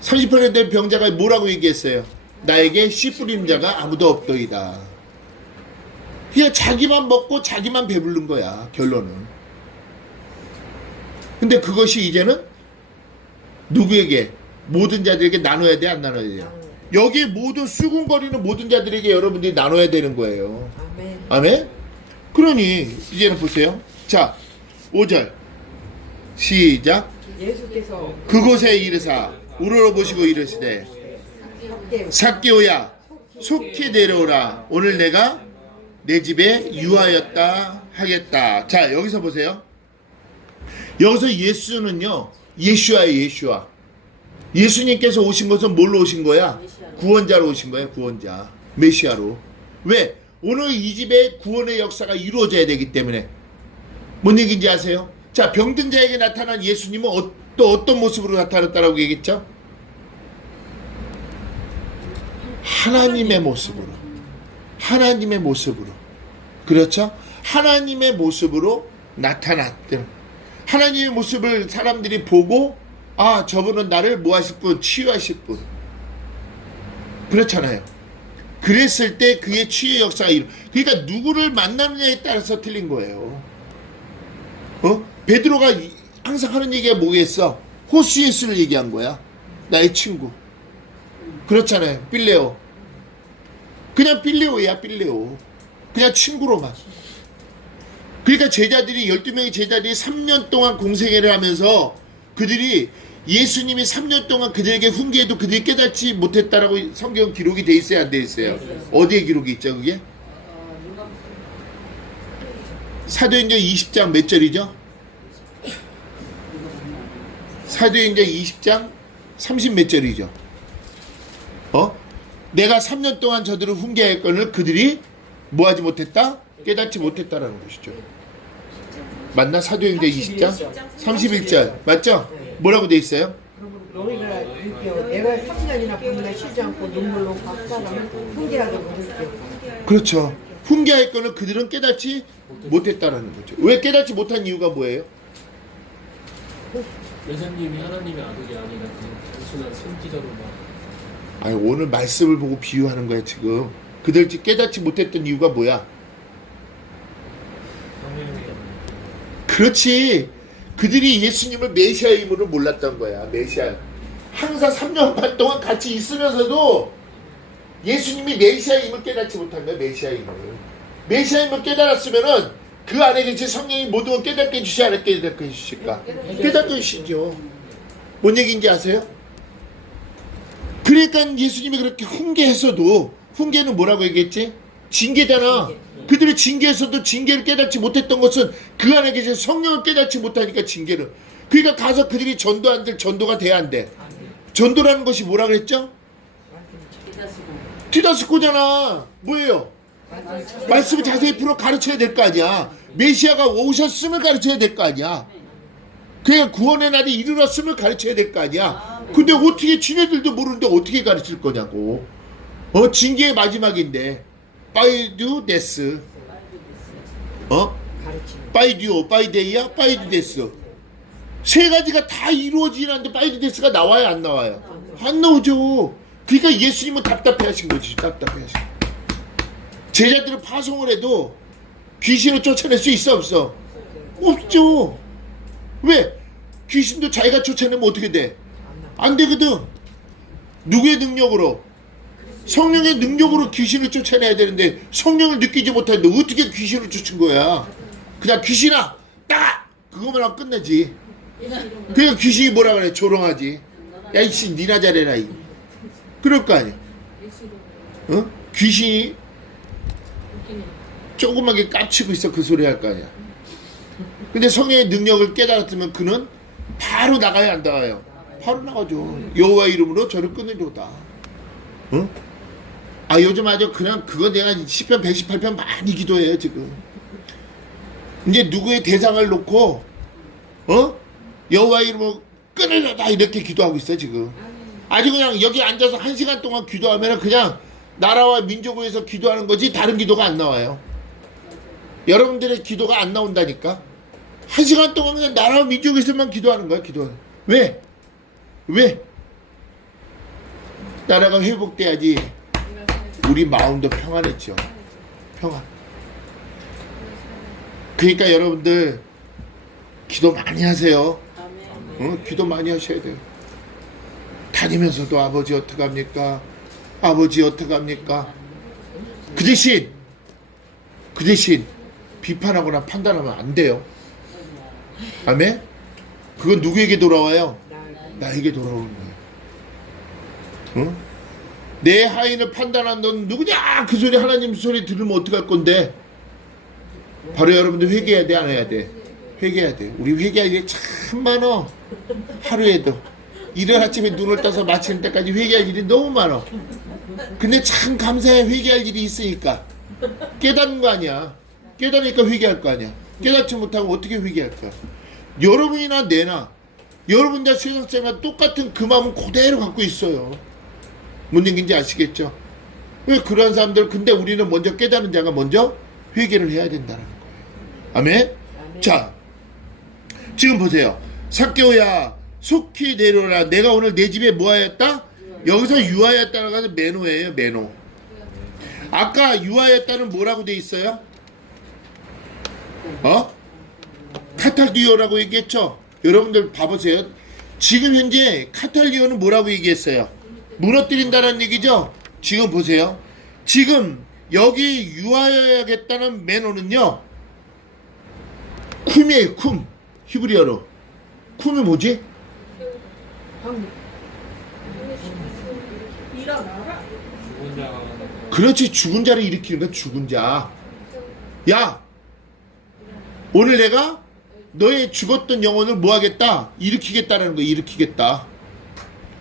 38년 된 병자가 뭐라고 얘기했어요? 나에게 씨 뿌리는 자가 아무도 없더이다. 그냥 자기만 먹고 자기만 배부른 거야, 결론은. 근데 그것이 이제는 누구에게? 모든 자들에게 나눠야 돼, 안 나눠야 돼요? 여기 모든 수군거리는 모든 자들에게 여러분들이 나눠야 되는 거예요. 아멘. 아멘? 그러니 이제는 보세요. 자, 5절 시작. 예수께서 그곳에 이르사 우러러보시고 이르시되 함께 삭개오야 속히 내려오라. 오늘 내가 내 집에 유하였다 하겠다. 자, 여기서 보세요. 여기서 예수는요, 예슈아예요, 예슈아. 예수님께서 오신 것은 뭘로 오신 거야? 구원자로 오신 거야, 구원자. 메시아로. 왜? 오늘 이 집에 구원의 역사가 이루어져야 되기 때문에. 뭔 얘기인지 아세요? 자, 병든 자에게 나타난 예수님은 또 어떤 모습으로 나타났다라고 얘기했죠? 하나님의 모습으로. 하나님의 모습으로. 그렇죠? 하나님의 모습으로 나타났던. 하나님의 모습을 사람들이 보고, 아, 저분은 나를 뭐 하실 분? 치유하실 분. 그렇잖아요. 그랬을 때 그의 치유 역사가 그러니까 누구를 만나느냐에 따라서 틀린 거예요. 베드로가 항상 하는 얘기가 뭐겠어? 호수 예수를 얘기한 거야. 나의 친구. 그렇잖아요. 빌레오. 그냥 빌레오야, 빌레오. 그냥 친구로만. 그러니까 제자들이 12명의 제자들이 3년 동안 공생애를 하면서 그들이 예수님이 3년 동안 그들에게 훈계해도 그들이 깨닫지 못했다라고 성경 기록이 돼 있어요, 안 돼 있어요? 어디에 기록이 있죠, 그게? 사도행전 20장 몇 절이죠? 사도행전 20장 30 몇 절이죠? 내가 3년 동안 저들을 훈계할 거를 그들이 뭐하지 못했다? 깨닫지 못했다라는 것이죠. 맞나? 사도행전 20장 31절 맞죠? 뭐라고 돼 있어요? 너희가 이렇게 내가 3년이나 보내나 쉬지 않고 눈물로 박사라면 훈계라도 받을게. 그렇죠. 훈계할 거는 그들은 깨닫지 못했다라는 거죠. 왜 깨닫지 못한 이유가 뭐예요? 예수님이 하나님의 아들이 아니라 그냥 단순한 선지자로만. 아니, 오늘 말씀을 보고 비유하는 거야 지금. 그들 깨닫지 못했던 이유가 뭐야? 그렇지. 그들이 예수님을 메시아임으로 몰랐던 거야. 메시아. 항상 3년 반 동안 같이 있으면서도 예수님이 메시아임을 깨닫지 못한 거야. 메시아임을. 메시아임을 깨달았으면은 그 안에 계신 성령이 모든 걸 깨닫게 해주시 안 깨닫게 해주실까? 깨닫게 해주시죠. 뭔 얘기인지 아세요? 그러니까 예수님이 그렇게 훈계했어도, 훈계는 뭐라고 얘기했지? 징계잖아. 그들이 징계에서도 징계를 깨닫지 못했던 것은 그 안에 계신 성령을 깨닫지 못하니까 징계를. 그러니까 가서 그들이 전도한들 전도가 돼야 안 돼. 전도라는 것이 뭐라 그랬죠? 디다스코잖아. 뭐예요? 말씀을 자세히 풀어 가르쳐야 될 거 아니야. 메시아가 오셨음을 가르쳐야 될 거 아니야. 그냥 구원의 날이 이르렀음을 가르쳐야 될 거 아니야. 근데 어떻게 지네들도 모르는데 어떻게 가르칠 거냐고. 징계의 마지막인데. 빠이두 데스. 빠이듀오, 빠이데이야, 빠이두 데스. 세 가지가 다 이루어지는데 빠이두 데스가 나와요, 안 나와요? 안 나오죠. 그러니까 예수님은 답답해 하신 거지. 답답해 하신 거. 제자들은 파송을 해도 귀신을 쫓아낼 수 있어, 없어? 없죠. 왜? 귀신도 자기가 쫓아내면 어떻게 돼? 안 되거든. 누구의 능력으로? 성령의 능력으로 귀신을 쫓아내야 되는데 성령을 느끼지 못하는데 어떻게 귀신을 쫓은 거야? 그냥 귀신아 나가! 그거만 하고 끝내지. 그러니까 귀신이 뭐라 그래? 조롱하지. 야 이씨 니나 잘해라 이. 그럴 거 아니야. 어? 귀신이 조그맣게 깝치고 있어 그 소리 할 거 아니야. 근데 성령의 능력을 깨달았으면 그는 바로 나가야 안 나가요. 바로 나가죠. 여호와 이름으로 저를 끊으려다. 어? 아 요즘 아주 그냥 그거 내가 10편 118편 많이 기도해요 지금. 이제 누구의 대상을 놓고 여호와 이름으로 끊으려다 이렇게 기도하고 있어 지금. 아주 그냥 여기 앉아서 1시간 동안 기도하면 그냥 나라와 민족을 위해서 기도하는 거지 다른 기도가 안 나와요. 여러분들의 기도가 안 나온다니까. 1시간 동안 그냥 나라와 민족을 위해서만 기도하는 거야. 기도하는. 왜? 나라가 회복돼야지 우리 마음도 평안했죠. 평안. 그러니까 여러분들 기도 많이 하세요. 기도 많이 하셔야 돼요. 다니면서도 아버지 어떡합니까? 아버지 어떡합니까? 그 대신 비판하거나 판단하면 안 돼요. 아멘? 그건 누구에게 돌아와요? 나에게 돌아오는 거예요. 응? 내 하인을 판단한 넌 누구냐? 그 소리 하나님 소리 들으면 어떡할 건데? 바로 여러분들 회개해야 돼, 안 해야 돼? 회개해야 돼. 우리 회개할 일이 참 많어. 하루에도. 이른 아침에 눈을 떠서 마치는 때까지 회개할 일이 너무 많아. 근데 참 감사해. 회개할 일이 있으니까. 깨닫는 거 아니야. 깨닫으니까 회개할 거 아니야. 깨닫지 못하고 어떻게 회개할 거야. 여러분이나 내나 여러분들 세상 사람과 똑같은 그 마음은 그대로 갖고 있어요. 뭔 얘기인지 아시겠죠? 왜 그런 사람들 근데 우리는 먼저 깨닫는 자가 먼저 회개를 해야 된다는 거예요. 아멘? 자, 지금 보세요. 삭개오야 속히 내려오라. 내가 오늘 내 집에 뭐하였다? 여기서 유하였다라고 해서 매노예요. 매노. 아까 유하였다는 뭐라고 돼 있어요? 카탈디오라고 얘기했죠? 여러분들 봐보세요. 지금 현재 카탈디오는 뭐라고 얘기했어요? 무너뜨린다는 얘기죠? 지금 보세요. 지금 여기 유하여야겠다는 매노는요 쿰이에요. 쿰. 히브리어로 쿰이 뭐지? 그렇지. 죽은 자를 일으키는 거야. 죽은 자. 야 오늘 내가 너의 죽었던 영혼을 뭐 하겠다? 일으키겠다라는 거야. 일으키겠다.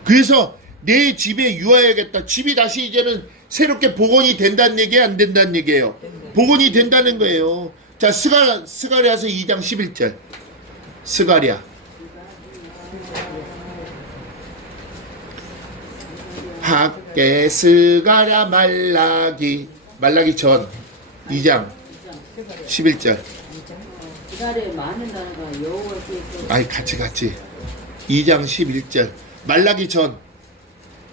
그래서 내 집에 유하여야겠다. 집이 다시 이제는 새롭게 복원이 된다는 얘기예요? 안 된다는 얘기예요? 복원이 된다는 거예요. 자, 스가랴서 2장 11절. 스가랴. 학개 스가랴 말라기 전 2장 11절. 그날에 많은 나라가 여호와께서 아이 같이 2장 11절 말라기 전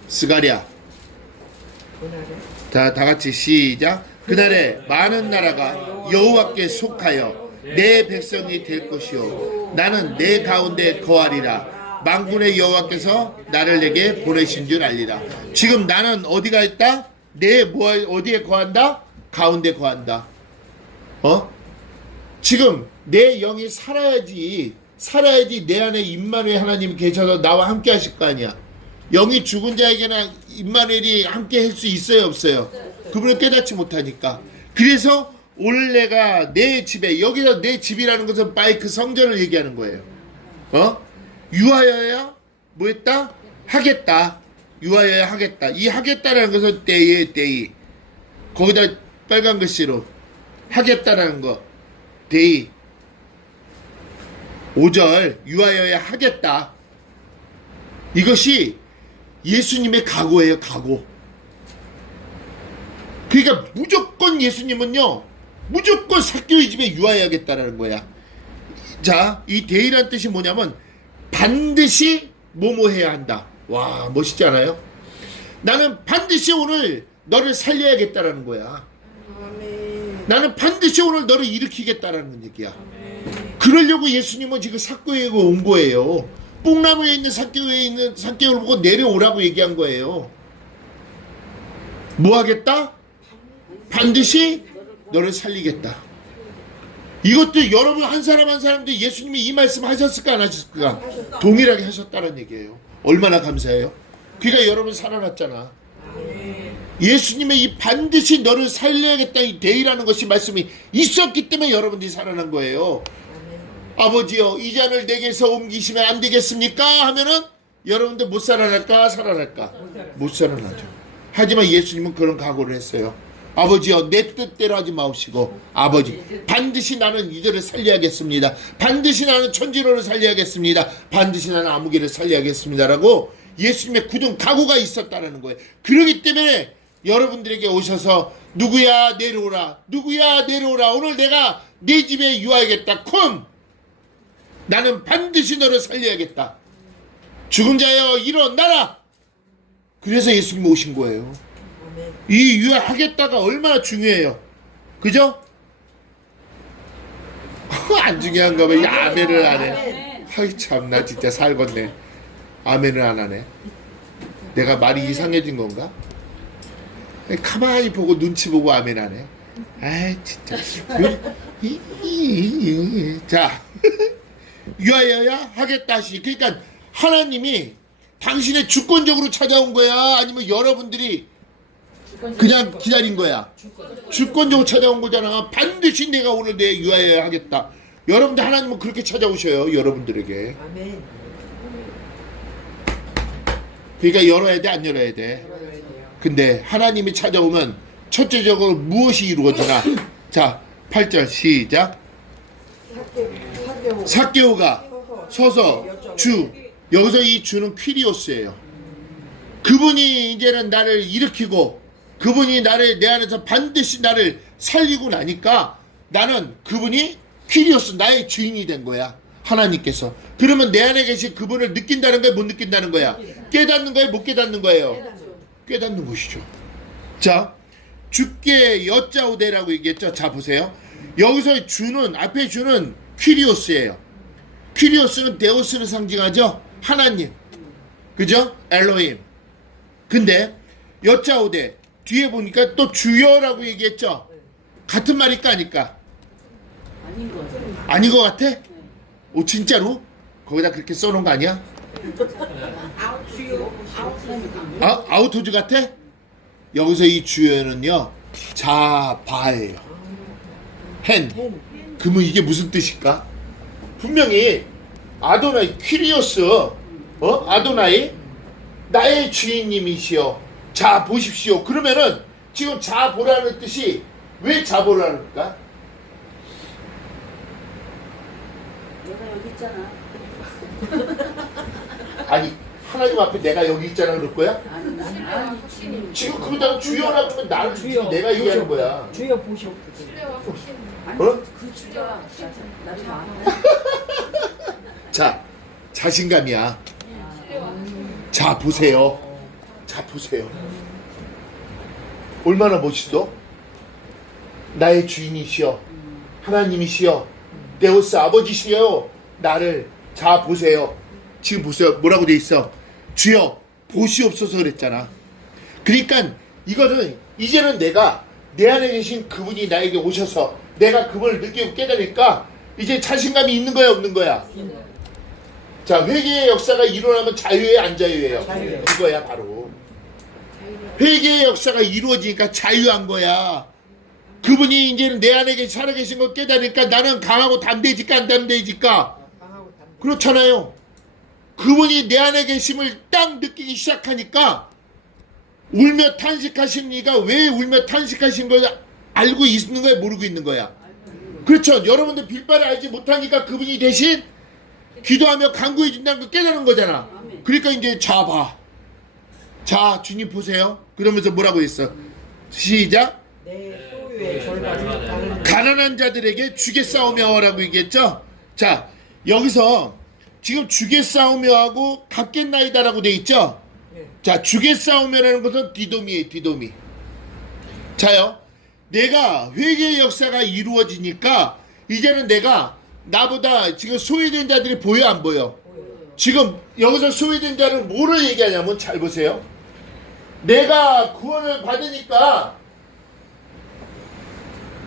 스가랴. 자, 다같이 시작. 그날에 많은 나라가 여호와께 속하여 내 백성이 될 것이요 나는 내 가운데 거하리라. 만군의 여호와께서 나를 내게 보내신 줄 알리라. 지금 나는 어디가 있다? 어디에 거한다? 가운데 거한다. 지금 내 영이 살아야지 내 안에 임마누엘 하나님이 계셔서 나와 함께 하실 거 아니야. 영이 죽은 자에게나 임마누엘이 함께 할 수 있어요 없어요? 그분을 깨닫지 못하니까. 그래서 오늘 내가 내 집에, 여기서 내 집이라는 것은 바이크 성전을 얘기하는 거예요. 유하여야 뭐 했다? 하겠다. 유하여야 하겠다. 이 하겠다라는 것은 데이 거기다 빨간 글씨로 하겠다라는 거 데이 5절 유하여야 하겠다. 이것이 예수님의 각오예요. 각오. 그러니까 무조건 예수님은요 무조건 삭개오의 집에 유하여야겠다라는 거야. 자, 이 데이란 뜻이 뭐냐면 반드시 뭐뭐해야 한다. 와, 멋있지 않아요? 나는 반드시 오늘 너를 살려야겠다라는 거야. 나는 반드시 오늘 너를 일으키겠다라는 얘기야. 그러려고 예수님은 지금 삭개오에 온 거예요. 뽕나무에 있는 삭개오를 보고 내려오라고 얘기한 거예요. 뭐 하겠다? 반드시 너를 살리겠다. 이것도 여러분 한 사람 한 사람도 예수님이 이 말씀 하셨을까 안 하셨을까? 동일하게 하셨다는 얘기예요. 얼마나 감사해요. 그러니까 여러분 살아났잖아. 예수님의 이 반드시 너를 살려야겠다 이 대의라는 것이 말씀이 있었기 때문에 여러분들이 살아난 거예요. 아버지여 이 잔을 내게서 옮기시면 안 되겠습니까? 하면은 여러분들 못 살아날까? 살아날까? 못 살아나죠. 하지만 예수님은 그런 각오를 했어요. 아버지여 내 뜻대로 하지 마옵시고 아버지 반드시 나는 이들을 살려야겠습니다. 반드시 나는 천지로를 살려야겠습니다. 반드시 나는 아무개를 살려야겠습니다라고 예수님의 굳은 각오가 있었다는 거예요. 그렇기 때문에 여러분들에게 오셔서 누구야 내려오라, 누구야 내려오라, 오늘 내가 네 집에 유하겠다. 쿵! 나는 반드시 너를 살려야겠다. 죽은 자여 일어나라. 그래서 예수님 오신 거예요. 이 유하겠다가 얼마나 중요해요. 그죠? 안 중요한가 봐. 이 아멘을 안 해. 아이 참나 진짜 살겄네. 아멘을 안 하네. 내가 말이 이상해진 건가? 가만히 보고 눈치 보고 아멘 안 해. 아이 진짜. 자 유하여야 하겠다 하시. 그러니까 하나님이 당신의 주권적으로 찾아온 거야? 아니면 여러분들이 그냥 기다린 거야? 주권적으로 찾아온 거잖아. 반드시 내가 오늘 내 유하여야 하겠다. 여러분들 하나님은 그렇게 찾아오셔요. 여러분들에게. 아멘. 그러니까 열어야 돼 안 열어야 돼? 근데 하나님이 찾아오면 첫째적으로 무엇이 이루어지나? 자 8절 시작. 삭개오가 서서 주, 여기서 이 주는 퀴리오스예요. 그분이 이제는 나를 일으키고 그분이 나를 내 안에서 반드시 나를 살리고 나니까 나는 그분이 퀴리오스 나의 주인이 된 거야. 하나님께서. 그러면 내 안에 계신 그분을 느낀다는 거야 못 느낀다는 거야? 깨닫는 거야 못 깨닫는 거예요? 깨닫는 것이죠. 자 주께 여짜오되라고 얘기했죠. 자 보세요. 여기서 주는 앞에 주는 퀴리오스예요. 퀴리오스는 데오스를 상징하죠. 하나님. 그죠? 엘로힘. 근데 여짜오되 뒤에 보니까 또 주여라고 얘기했죠. 같은 말일까 아닐까? 아닌 거 같아요. 아닌 것 같아? 오 진짜로? 거기다 그렇게 써놓은 거 아니야? 아우토즈 같아? 여기서 이 주여는요 자바예요. 헨. 그러면 이게 무슨 뜻일까? 분명히 아도나이 퀴리오스 아도나이 나의 주인님이시여 자 보십시오. 그러면은 지금 자 보라는 뜻이 왜 자 보라는 걸까? 내가 여기 있잖아. 아니 하나님 앞에 내가 여기 있잖아 그럴 거야? 아니 지금 그러다가 주여라고 하면 나를 주여 내가 얘기하는 거야. 주여 보시오. 아니 어? 그 주가 나를 많아. 자 자신감이야. 자 보세요. 자 보세요. 얼마나 멋있어? 나의 주인이시여 하나님이시여 데오스 아버지시여 나를 자 보세요. 지금 보세요. 뭐라고 돼 있어? 주여 보시옵소서 그랬잖아. 그러니까 이거는 이제는 내가 내 안에 계신 그분이 나에게 오셔서 내가 그분을 느끼고 깨달으니까 이제 자신감이 있는 거야 없는 거야? 자 회개의 역사가 일어나면 자유예요 안 자유예요? 자유예요. 이거야 바로. 회개의 역사가 이루어지니까 자유한 거야. 그분이 이제는 내 안에 살아계신 걸 깨달으니까 나는 강하고 담대해질까 안 담대해질까? 그렇잖아요. 그분이 내 안에 계심을 딱 느끼기 시작하니까 울며 탄식하신 이가 왜 울며 탄식하신 걸 알고 있는 거야 모르고 있는 거야? 그렇죠. 여러분들 빌바를 알지 못하니까 그분이 대신 기도하며 간구해 준다는 걸 깨달은 거잖아. 그러니까 이제 자 봐. 자 주님 보세요. 그러면서 뭐라고 했어? 시작. 내 소유의 절반을 다른 가난한 자들에게 주게 싸우며라고 얘기했죠. 자 여기서 지금 주게 싸우며 하고 갚겠나이다라고 돼 있죠. 자 주게 싸우며라는 것은 디도미예요. 디도미. 자요 내가 회개의 역사가 이루어지니까 이제는 내가 나보다 지금 소외된 자들이 보여 안 보여? 지금 여기서 소외된 자는 뭐를 얘기하냐면 잘 보세요. 내가 구원을 받으니까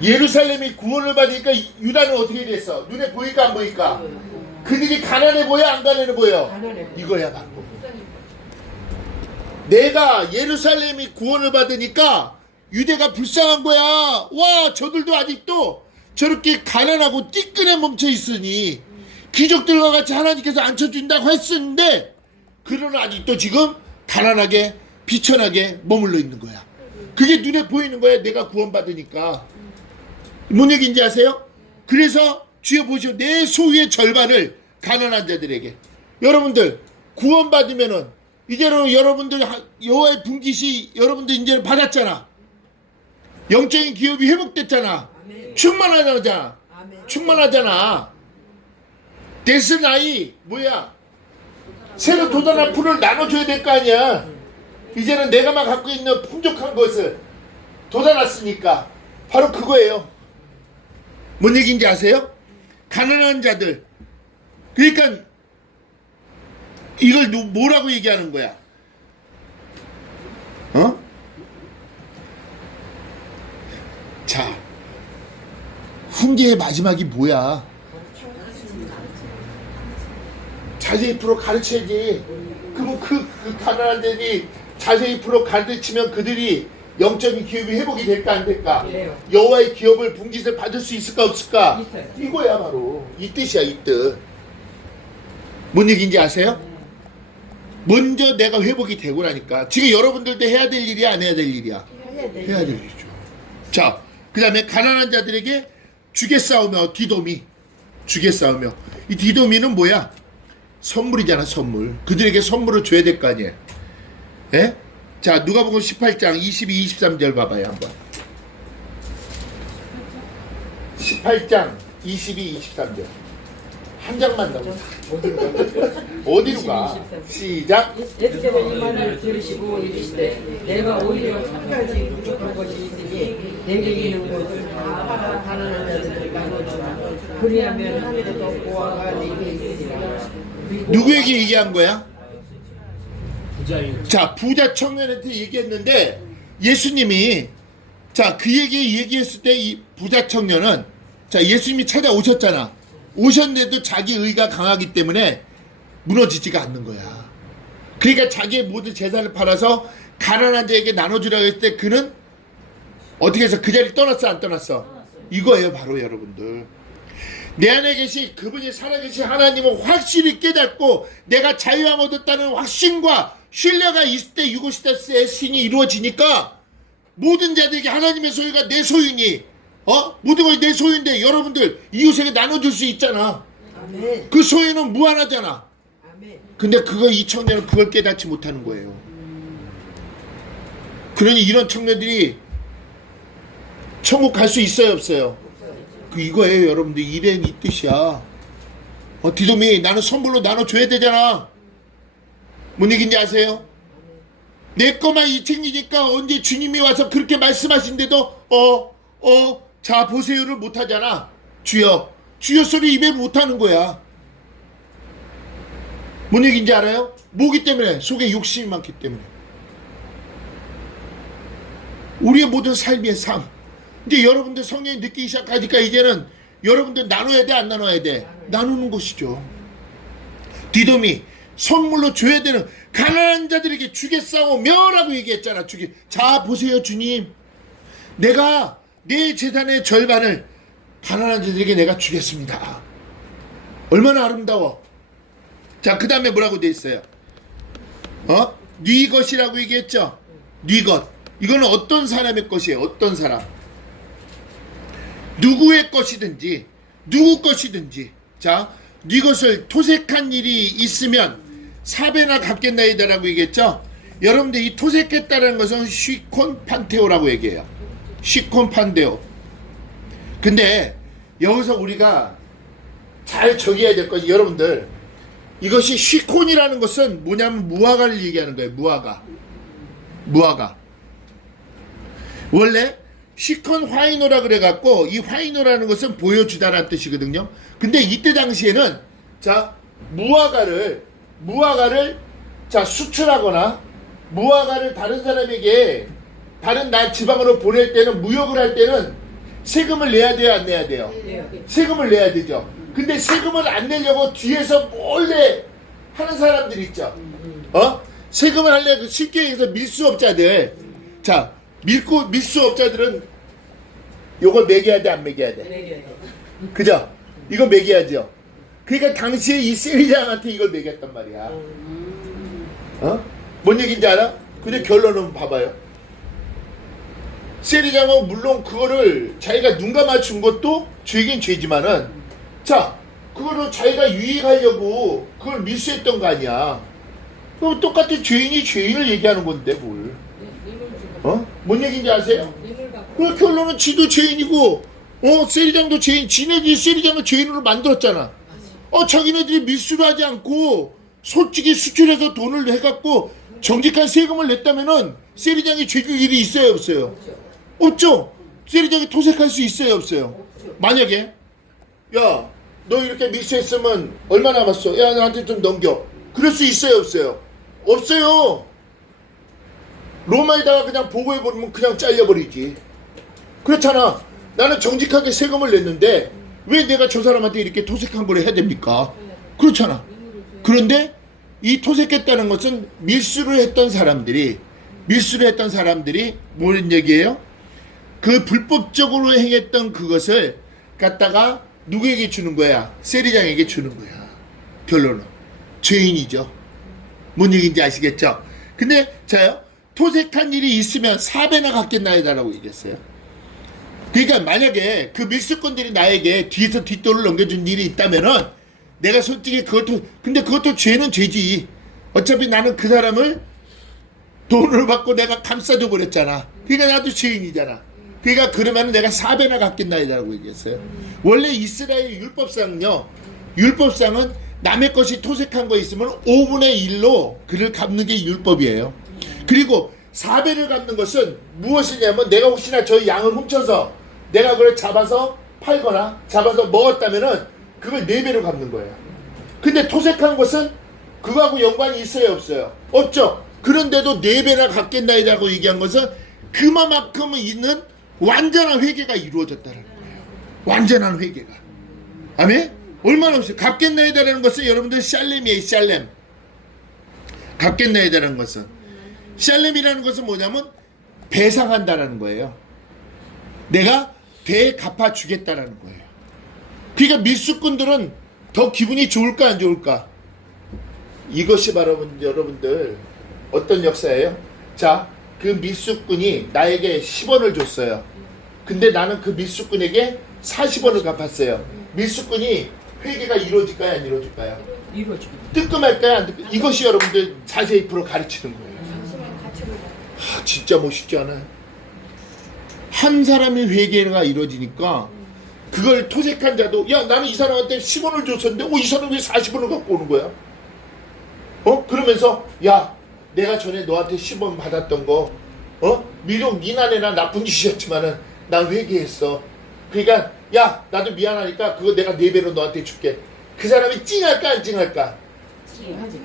예루살렘이 구원을 받으니까 유다는 어떻게 됐어? 눈에 보일까 안 보일까? 그들이 가난해 보여 안 가난해 보여? 가난해 보여. 이거야 바로. 내가 예루살렘이 구원을 받으니까 유대가 불쌍한 거야. 와, 저들도 아직도 저렇게 가난하고 띠끈해 멈춰 있으니 귀족들과 같이 하나님께서 앉혀준다고 했었는데 그러나 아직도 지금 가난하게 비천하게 머물러 있는 거야. 그게 눈에 보이는 거야. 내가 구원받으니까. 뭔 얘기인지 아세요? 그래서 주여 보시오, 내 소유의 절반을 가난한 자들에게. 여러분들 구원받으면은 이제는 여러분들 여호와의 분깃이 여러분들 이제는 받았잖아. 영적인 기업이 회복됐잖아. 충만하잖아. 충만하잖아. 데스나이 뭐야? 새로 돋아난 풀을 나눠줘야 될 거 아니야. 이제는 내가만 갖고 있는 풍족한 것을 돋아났으니까 바로 그거예요. 뭔 얘기인지 아세요? 가난한 자들. 그러니까 이걸 뭐라고 얘기하는 거야? 어? 자, 훈계의 마지막이 뭐야? 자세히 풀어 가르쳐야지. 그러면 그 가난한 데니 자세히 풀어 가르치면 그들이 영적인 기업이 회복이 될까 안 될까? 그래요. 여호와의 기업을 분깃을 받을 수 있을까 없을까? 있어요. 이거야 바로 이 뜻이야, 이 뜻. 뭔 얘기인지 아세요? 먼저 내가 회복이 되고 나니까 지금 여러분들도 해야 될 일이야 안 해야 될 일이야? 해야 될 일이죠. 자, 그 다음에 가난한 자들에게 주게 싸우며 디도미. 주게 싸우며. 이 디도미는 뭐야? 선물이잖아, 선물. 그들에게 선물을 줘야 될 거 아니에요. 예? 자, 누가복음 18장 22, 23절 봐봐요 한번. 18장 22, 23절. 한 장만 나오자. 어디로 가? 시작. 예수께서 이 말을 들으시고 이르시되 내가 오히려 한 가지 부족한 것이 있으니 내게 있는 것을 다 팔아 가난한 자들에게 나눠주라. 그리하면 하늘에서 보화가 내게 있으리라. 누구에게 얘기한 거야? 부자인 자, 부자 청년한테 얘기했는데 예수님이 자, 그에게 얘기했을 때 이 부자 청년은 자, 예수님이 찾아오셨잖아. 오셨는데도 자기 의가 강하기 때문에 무너지지가 않는 거야. 그러니까 자기의 모든 재산을 팔아서 가난한 자에게 나눠주라고 했을 때 그는 어떻게 해서 그 자리를 떠났어 안 떠났어? 이거예요 바로 여러분들. 내 안에 계신 그분이 살아계신 하나님을 확실히 깨닫고 내가 자유함 얻었다는 확신과 신뢰가 있을 때 유고시다스의 신이 이루어지니까 모든 자들에게 하나님의 소유가 내 소유니 모든 것이 내 소유인데 여러분들 이웃에게 나눠줄 수 있잖아. 아멘. 그 소유는 무한하잖아. 아멘. 근데 이 청년은 그걸 깨닫지 못하는 거예요. 그러니 이런 청년들이 천국 갈 수 있어요 없어요? 이거예요 여러분들. 이래는 이 뜻이야. 디도미 나는 선물로 나눠줘야 되잖아. 뭔 얘기인지 아세요? 내 거만 이 챙기니까 언제 주님이 와서 그렇게 말씀하신데도 자 보세요를 못하잖아. 주여 소리 입에 못하는 거야. 뭔 얘기인지 알아요? 뭐기 때문에? 속에 욕심이 많기 때문에. 우리의 모든 삶의 삶. 이제 여러분들 성령이 느끼기 시작하니까 이제는 여러분들 나눠야 돼 안 나눠야 돼? 나누는 것이죠. 디도미 선물로 줘야 되는 가난한 자들에게 주겠사오며 라고 얘기했잖아. 자 보세요 주님, 내가 내 재산의 절반을 가난한 자들에게 내가 주겠습니다. 얼마나 아름다워. 자, 그 다음에 뭐라고 돼 있어요? 네 것이라고 얘기했죠. 네 것. 이거는 어떤 사람의 것이에요. 어떤 사람. 누구의 것이든지 누구 것이든지 자, 네 것을 토색한 일이 있으면 4배나 갚겠나이다라고 얘기했죠. 여러분들 이 토색했다는 것은 시콘 판테오라고 얘기해요. 시콘 판테오. 근데 여기서 우리가 잘 적어야 될 것이 여러분들 이것이 시콘이라는 것은 뭐냐면 무화과를 얘기하는 거예요. 무화과. 원래 시콘 화이노라 그래갖고 이 화이노라는 것은 보여주다라는 뜻이거든요. 근데 이때 당시에는 자 무화과를 자 수출하거나 무화과를 다른 사람에게 다른 지방으로 보낼 때는 무역을 할 때는 세금을 내야 돼요, 안 내야 돼요? 세금을 내야 되죠. 근데 세금을 안 내려고 뒤에서 몰래 하는 사람들 있죠. 세금을 하려고 쉽게 얘기해서 밀수업자들. 자, 밀수업자들은 요걸 매겨야 돼, 안 매겨야 돼? 그죠? 이거 매겨야죠. 그러니까 당시에 이 세리장한테 이걸 매겼단 말이야. 뭔 얘기인지 알아? 근데 결론은 봐봐요. 세리장은 물론 그거를 자기가 눈 감아 준 것도 죄긴 죄지만은, 자, 그거를 자기가 유익하려고 그걸 밀수했던 거 아니야. 그럼 똑같은 죄인이 죄인을 얘기하는 건데 뭘? 뭔 얘기인지 아세요? 그 결론은 지도 죄인이고, 세리장도 죄인, 지네들이 세리장을 죄인으로 만들었잖아. 자기네들이 밀수를 하지 않고 솔직히 수출해서 돈을 해갖고 정직한 세금을 냈다면은 세리장이 죄질 일이 있어요, 없어요? 없죠. 세리장이 토색할 수 있어요, 없어요? 만약에 야, 너 이렇게 밀수했으면 얼마 남았어? 야, 나한테 좀 넘겨. 그럴 수 있어요, 없어요? 없어요. 로마에다가 그냥 보고해버리면 그냥 잘려버리지. 그렇잖아. 나는 정직하게 세금을 냈는데 왜 내가 저 사람한테 이렇게 토색한 걸 해야 됩니까? 그렇잖아. 그런데 이 토색했다는 것은 밀수를 했던 사람들이 뭐는 얘기예요? 그 불법적으로 행했던 그것을 갖다가 누구에게 주는 거야? 세리장에게 주는 거야. 결론은 죄인이죠. 뭔 얘기인지 아시겠죠? 근데 자요, 토색한 일이 있으면 4배나 갚겠나이다라고 얘기했어요. 그러니까 만약에 그 밀수꾼들이 나에게 뒤에서 뒷돈을 넘겨준 일이 있다면은 내가 솔직히 근데 그것도 죄는 죄지. 어차피 나는 그 사람을 돈을 받고 내가 감싸줘 버렸잖아. 그러니까 나도 죄인이잖아. 그러니까 그러면 내가 4배나 갚겠나이다라고 얘기했어요. 원래 이스라엘 율법상은 남의 것이 토색한 거 있으면 5분의 1로 그를 갚는 게 율법이에요. 그리고 4배를 갚는 것은 무엇이냐면, 내가 혹시나 저 양을 훔쳐서 내가 그걸 잡아서 팔거나 잡아서 먹었다면은 그걸 4배로 갚는 거예요. 근데 토색한 것은 그거하고 연관이 있어요, 없어요? 없죠. 그런데도 4배나 갚겠나이라고 얘기한 것은 그만큼 있는 완전한 회개가 이루어졌다는 거예요. 완전한 회개가. 아멘? 얼마나 없어요. 갚겠나이다라는 것은 여러분들 샬렘이에요, 샬렘. 갚겠나이다라는 것은. 샬렘이라는 것은 뭐냐면 배상한다라는 거예요. 내가 되갚아주겠다라는 거예요. 그러니까 밀수꾼들은 더 기분이 좋을까 안 좋을까? 이것이 바로 여러분들 어떤 역사예요? 자, 그 밀수꾼이 나에게 10원을 줬어요. 근데 나는 그 밀수꾼에게 40원을 갚았어요. 밀수꾼이 회개가 이루어질까요, 안 이루어질까요? 이루어지고. 뜨끔할까요, 안 뜨끔? 이것이 여러분들 자세히 프로 가르치는 거예요. 진짜 멋있지 않아요? 한 사람의 회개가 이루어지니까 그걸 토색한 자도, 야, 나는 이 사람한테 10원을 줬었는데 이 사람이 왜 40원을 갖고 오는 거야? 그러면서 야, 내가 전에 너한테 10원 받았던 거 비록 미안해나 나쁜 짓이었지만은 난 회개했어. 그러니까 야, 나도 미안하니까 그거 내가 4배로 너한테 줄게. 그 사람이 찡할까 안 찡할까?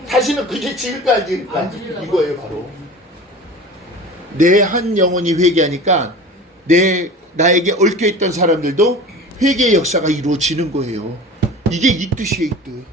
다시는 그게 찡을까 안 찡을까? 이거예요, 바로. 내 한 영혼이 회개하니까 나에게 얽혀있던 사람들도 회개의 역사가 이루어지는 거예요. 이게 이 뜻이에요, 이 뜻.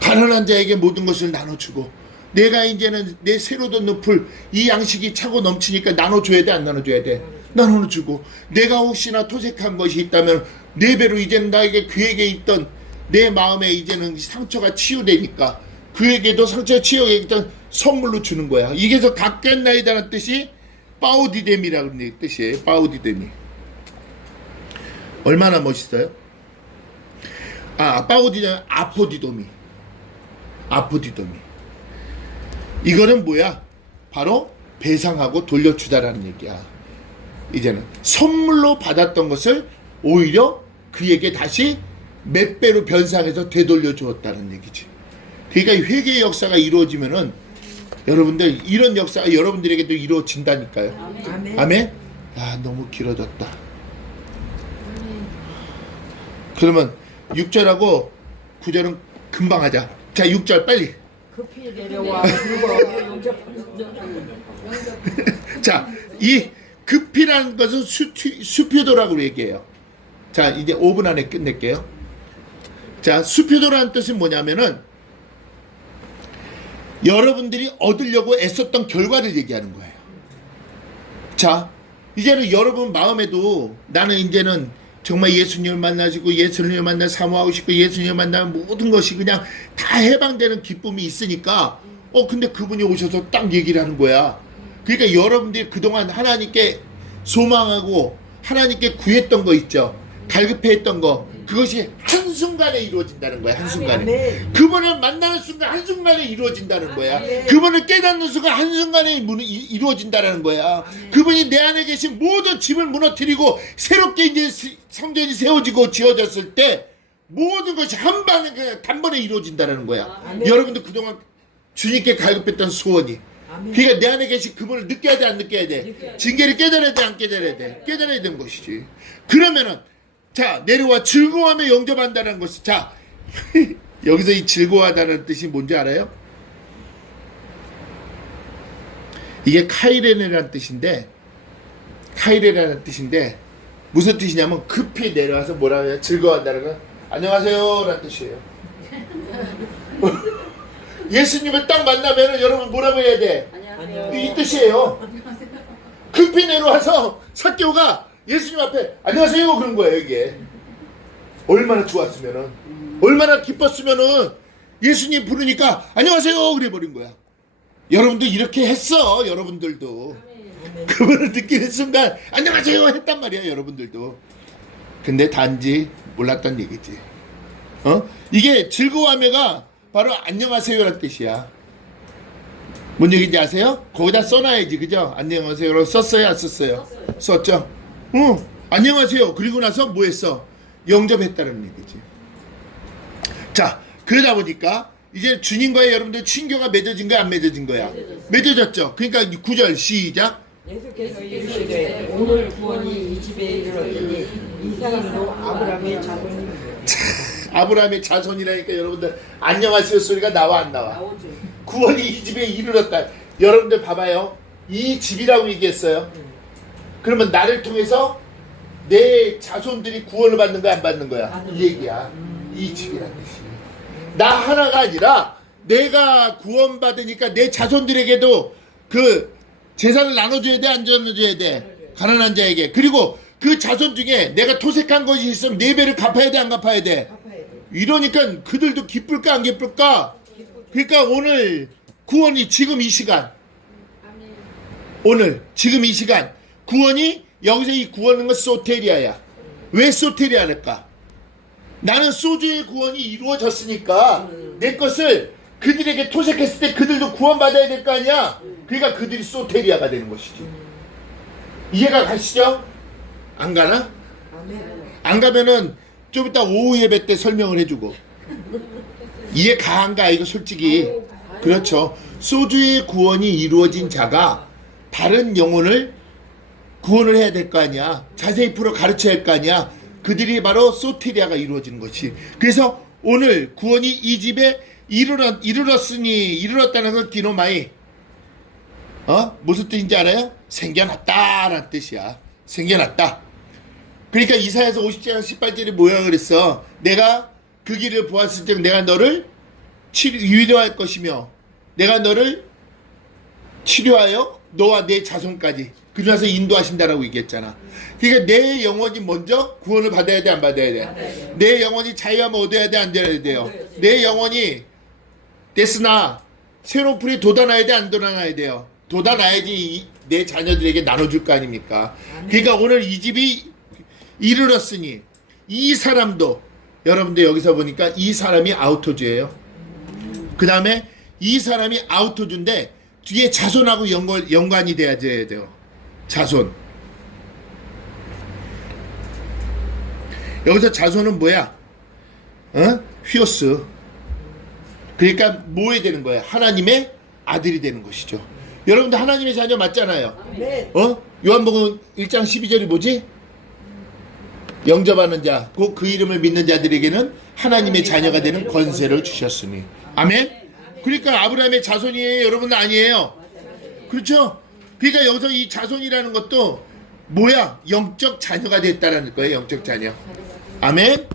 가난한 자에게 모든 것을 나눠주고, 내가 이제는 내 새로 돋는 풀, 이 양식이 차고 넘치니까 나눠줘야 돼, 안 나눠줘야 돼? 나눠주고, 내가 혹시나 토색한 것이 있다면 4배로 이제는 나에게 그에게 있던 내 마음에 이제는 상처가 치유되니까 그에게도 상처가 치유되니까 선물로 주는 거야. 이게서 갚겠나이다라는 뜻이 파우디뎀이라는 뜻이에요. 파우디뎀이. 얼마나 멋있어요? 파우디뎀, 아포디도미. 이거는 뭐야? 바로 배상하고 돌려주다라는 얘기야. 이제는 선물로 받았던 것을 오히려 그에게 다시 몇 배로 변상해서 되돌려 주었다는 얘기지. 그러니까 회개의 역사가 이루어지면은 여러분들 이런 역사가 여러분들에게도 이루어진다니까요. 아멘. 아멘? 아, 너무 길어졌다. 그러면 6절하고 9절은 금방 하자. 자, 6절 빨리. 급히 내려와 그거 영접하는 자, 이 급히라는 것은 수표도라고 얘기해요. 자, 이제 5분 안에 끝낼게요. 자, 수표도라는 뜻은 뭐냐면은 여러분들이 얻으려고 애썼던 결과를 얘기하는 거예요. 자, 이제는 여러분 마음에도 나는 이제는 정말 예수님을 만나시고 예수님을 만나 사모하고 싶고 예수님을 만나면 모든 것이 그냥 다 해방되는 기쁨이 있으니까 근데 그분이 오셔서 딱 얘기를 하는 거야. 그러니까 여러분들이 그동안 하나님께 소망하고 하나님께 구했던 거 있죠. 갈급해했던 거 그것이 한순간에 이루어진다는 거야. 한순간에 그분을 만나는 순간 한순간에 이루어진다는 거야. 그분을 깨닫는 순간 한순간에 이루어진다는 거야. 그분이 내 안에 계신 모든 집을 무너뜨리고 새롭게 이제 성전이 세워지고 지어졌을 때 모든 것이 한 방에 그냥 단번에 이루어진다는 거야. 여러분들 그동안 주님께 갈급했던 소원이 그러니까 내 안에 계신 그분을 느껴야 돼 안 느껴야 돼? 징계를 깨달아야 돼 안 깨달아야 돼? 깨달아야 되는 것이지. 그러면은 자, 내려와 즐거워하며 영접한다는 것이 자, 여기서 이 즐거워하다는 뜻이 뭔지 알아요? 이게 카이레네라는 뜻인데 무슨 뜻이냐면 급히 내려와서 뭐라고 해요? 즐거워한다는 건 안녕하세요 라는 뜻이에요. 예수님을 딱 만나면 여러분 뭐라고 해야 돼? 안녕하세요. 이 뜻이에요. 급히 내려와서 삭개오가 예수님 앞에 안녕하세요 그런 거예요. 이게 얼마나 좋았으면은 얼마나 기뻤으면은 예수님 부르니까 안녕하세요 그래 버린 거야. 여러분도 이렇게 했어. 여러분들도 그분을 느끼는 순간 안녕하세요 했단 말이야. 여러분들도. 근데 단지 몰랐던 얘기지. 이게 즐거워하며가 바로 안녕하세요라는 뜻이야. 뭔 얘기인지 아세요? 거기다 써놔야지. 그죠? 안녕하세요라고 썼어요 안 썼어요? 썼죠? 안녕하세요. 그리고 나서 뭐 했어? 영접했다는 얘기지. 자, 그러다 보니까 이제 주님과의 여러분들 친교가 맺어진 거야 안 맺어진 거야? 맺어졌죠. 그러니까 9절 시작. 예수께서 이르시되 오늘 구원이 이 집에 이르렀으니 이 사람도 아브라함의 자손입니다. 아브라함의 자손이라니까 여러분들 안녕하세요 소리가 나와 안 나와? 나오죠. 구원이 이 집에 이르렀다. 여러분들 봐봐요. 이 집이라고 얘기했어요. 그러면 나를 통해서 내 자손들이 구원을 받는 거야 안 받는 거야? 이 얘기야. 이 집이란 뜻이. 나 하나가 아니라 내가 구원받으니까 내 자손들에게도 그 재산을 나눠줘야 돼 안 나눠줘야 돼? 가난한 자에게. 그리고 그 자손 중에 내가 토색한 것이 있으면 4배를 갚아야 돼 안 갚아야 돼? 이러니까 그들도 기쁠까 안 기쁠까? 그러니까 오늘 구원이 지금 이 시간 오늘 지금 이 시간 구원이 여기서 이 구원은 건 소테리아야. 왜 소테리아일까? 나는 소주의 구원이 이루어졌으니까 내 것을 그들에게 토색했을 때 그들도 구원받아야 될 거 아니야? 그러니까 그들이 소테리아가 되는 것이지. 이해가 가시죠? 안 가나? 안 가면은 좀 이따 오후 예배 때 설명을 해주고. 이해 가 안 가? 이거 솔직히. 그렇죠. 소주의 구원이 이루어진 자가 다른 영혼을 구원을 해야 될 거 아니야. 자세히 풀어 가르쳐야 할 거 아니야. 그들이 바로 소테리아가 이루어지는 것이. 그래서 오늘 구원이 이 집에 이르렀다는 건 기노마이. 무슨 뜻인지 알아요? 생겨났다라는 뜻이야. 생겨났다. 그러니까 이사야서 50장 18절에 뭐야 그랬어? 내가 그 길을 보았을 때 내가 너를 위로할 것이며 내가 너를 치료하여 너와 내 자손까지 그러면서 인도하신다라고 얘기했잖아. 그러니까 내 영혼이 먼저 구원을 받아야 돼 안 받아야 돼? 내 영혼이 자유함을 얻어야 돼 안 얻어야 돼요? 내 영혼이 데스나 새로운 풀이 돋아나야 돼 안 돋아나야 돼요? 돋아나야지 내 자녀들에게 나눠줄 거 아닙니까? 그러니까 오늘 이 집이 이르렀으니 이 사람도 여러분들 여기서 보니까 이 사람이 아우토주예요. 그 다음에 이 사람이 아우토주인데 뒤에 자손하고 연관이 돼야 돼요. 자손. 여기서 자손은 뭐야? 휘오스. 그러니까 뭐 해야 되는 거야? 하나님의 아들이 되는 것이죠. 여러분들 하나님의 자녀 맞잖아요. 요한복음 1장 12절이 뭐지? 영접하는 자, 곧 그 이름을 믿는 자들에게는 하나님의 자녀가 되는 권세를 주셨으니. 아멘? 그러니까 아브라함의 자손이에요, 여러분? 아니에요? 그렇죠? 그러니까 여기서 이 자손이라는 것도 뭐야? 영적 자녀가 됐다라는 거예요, 영적 자녀. 아멘?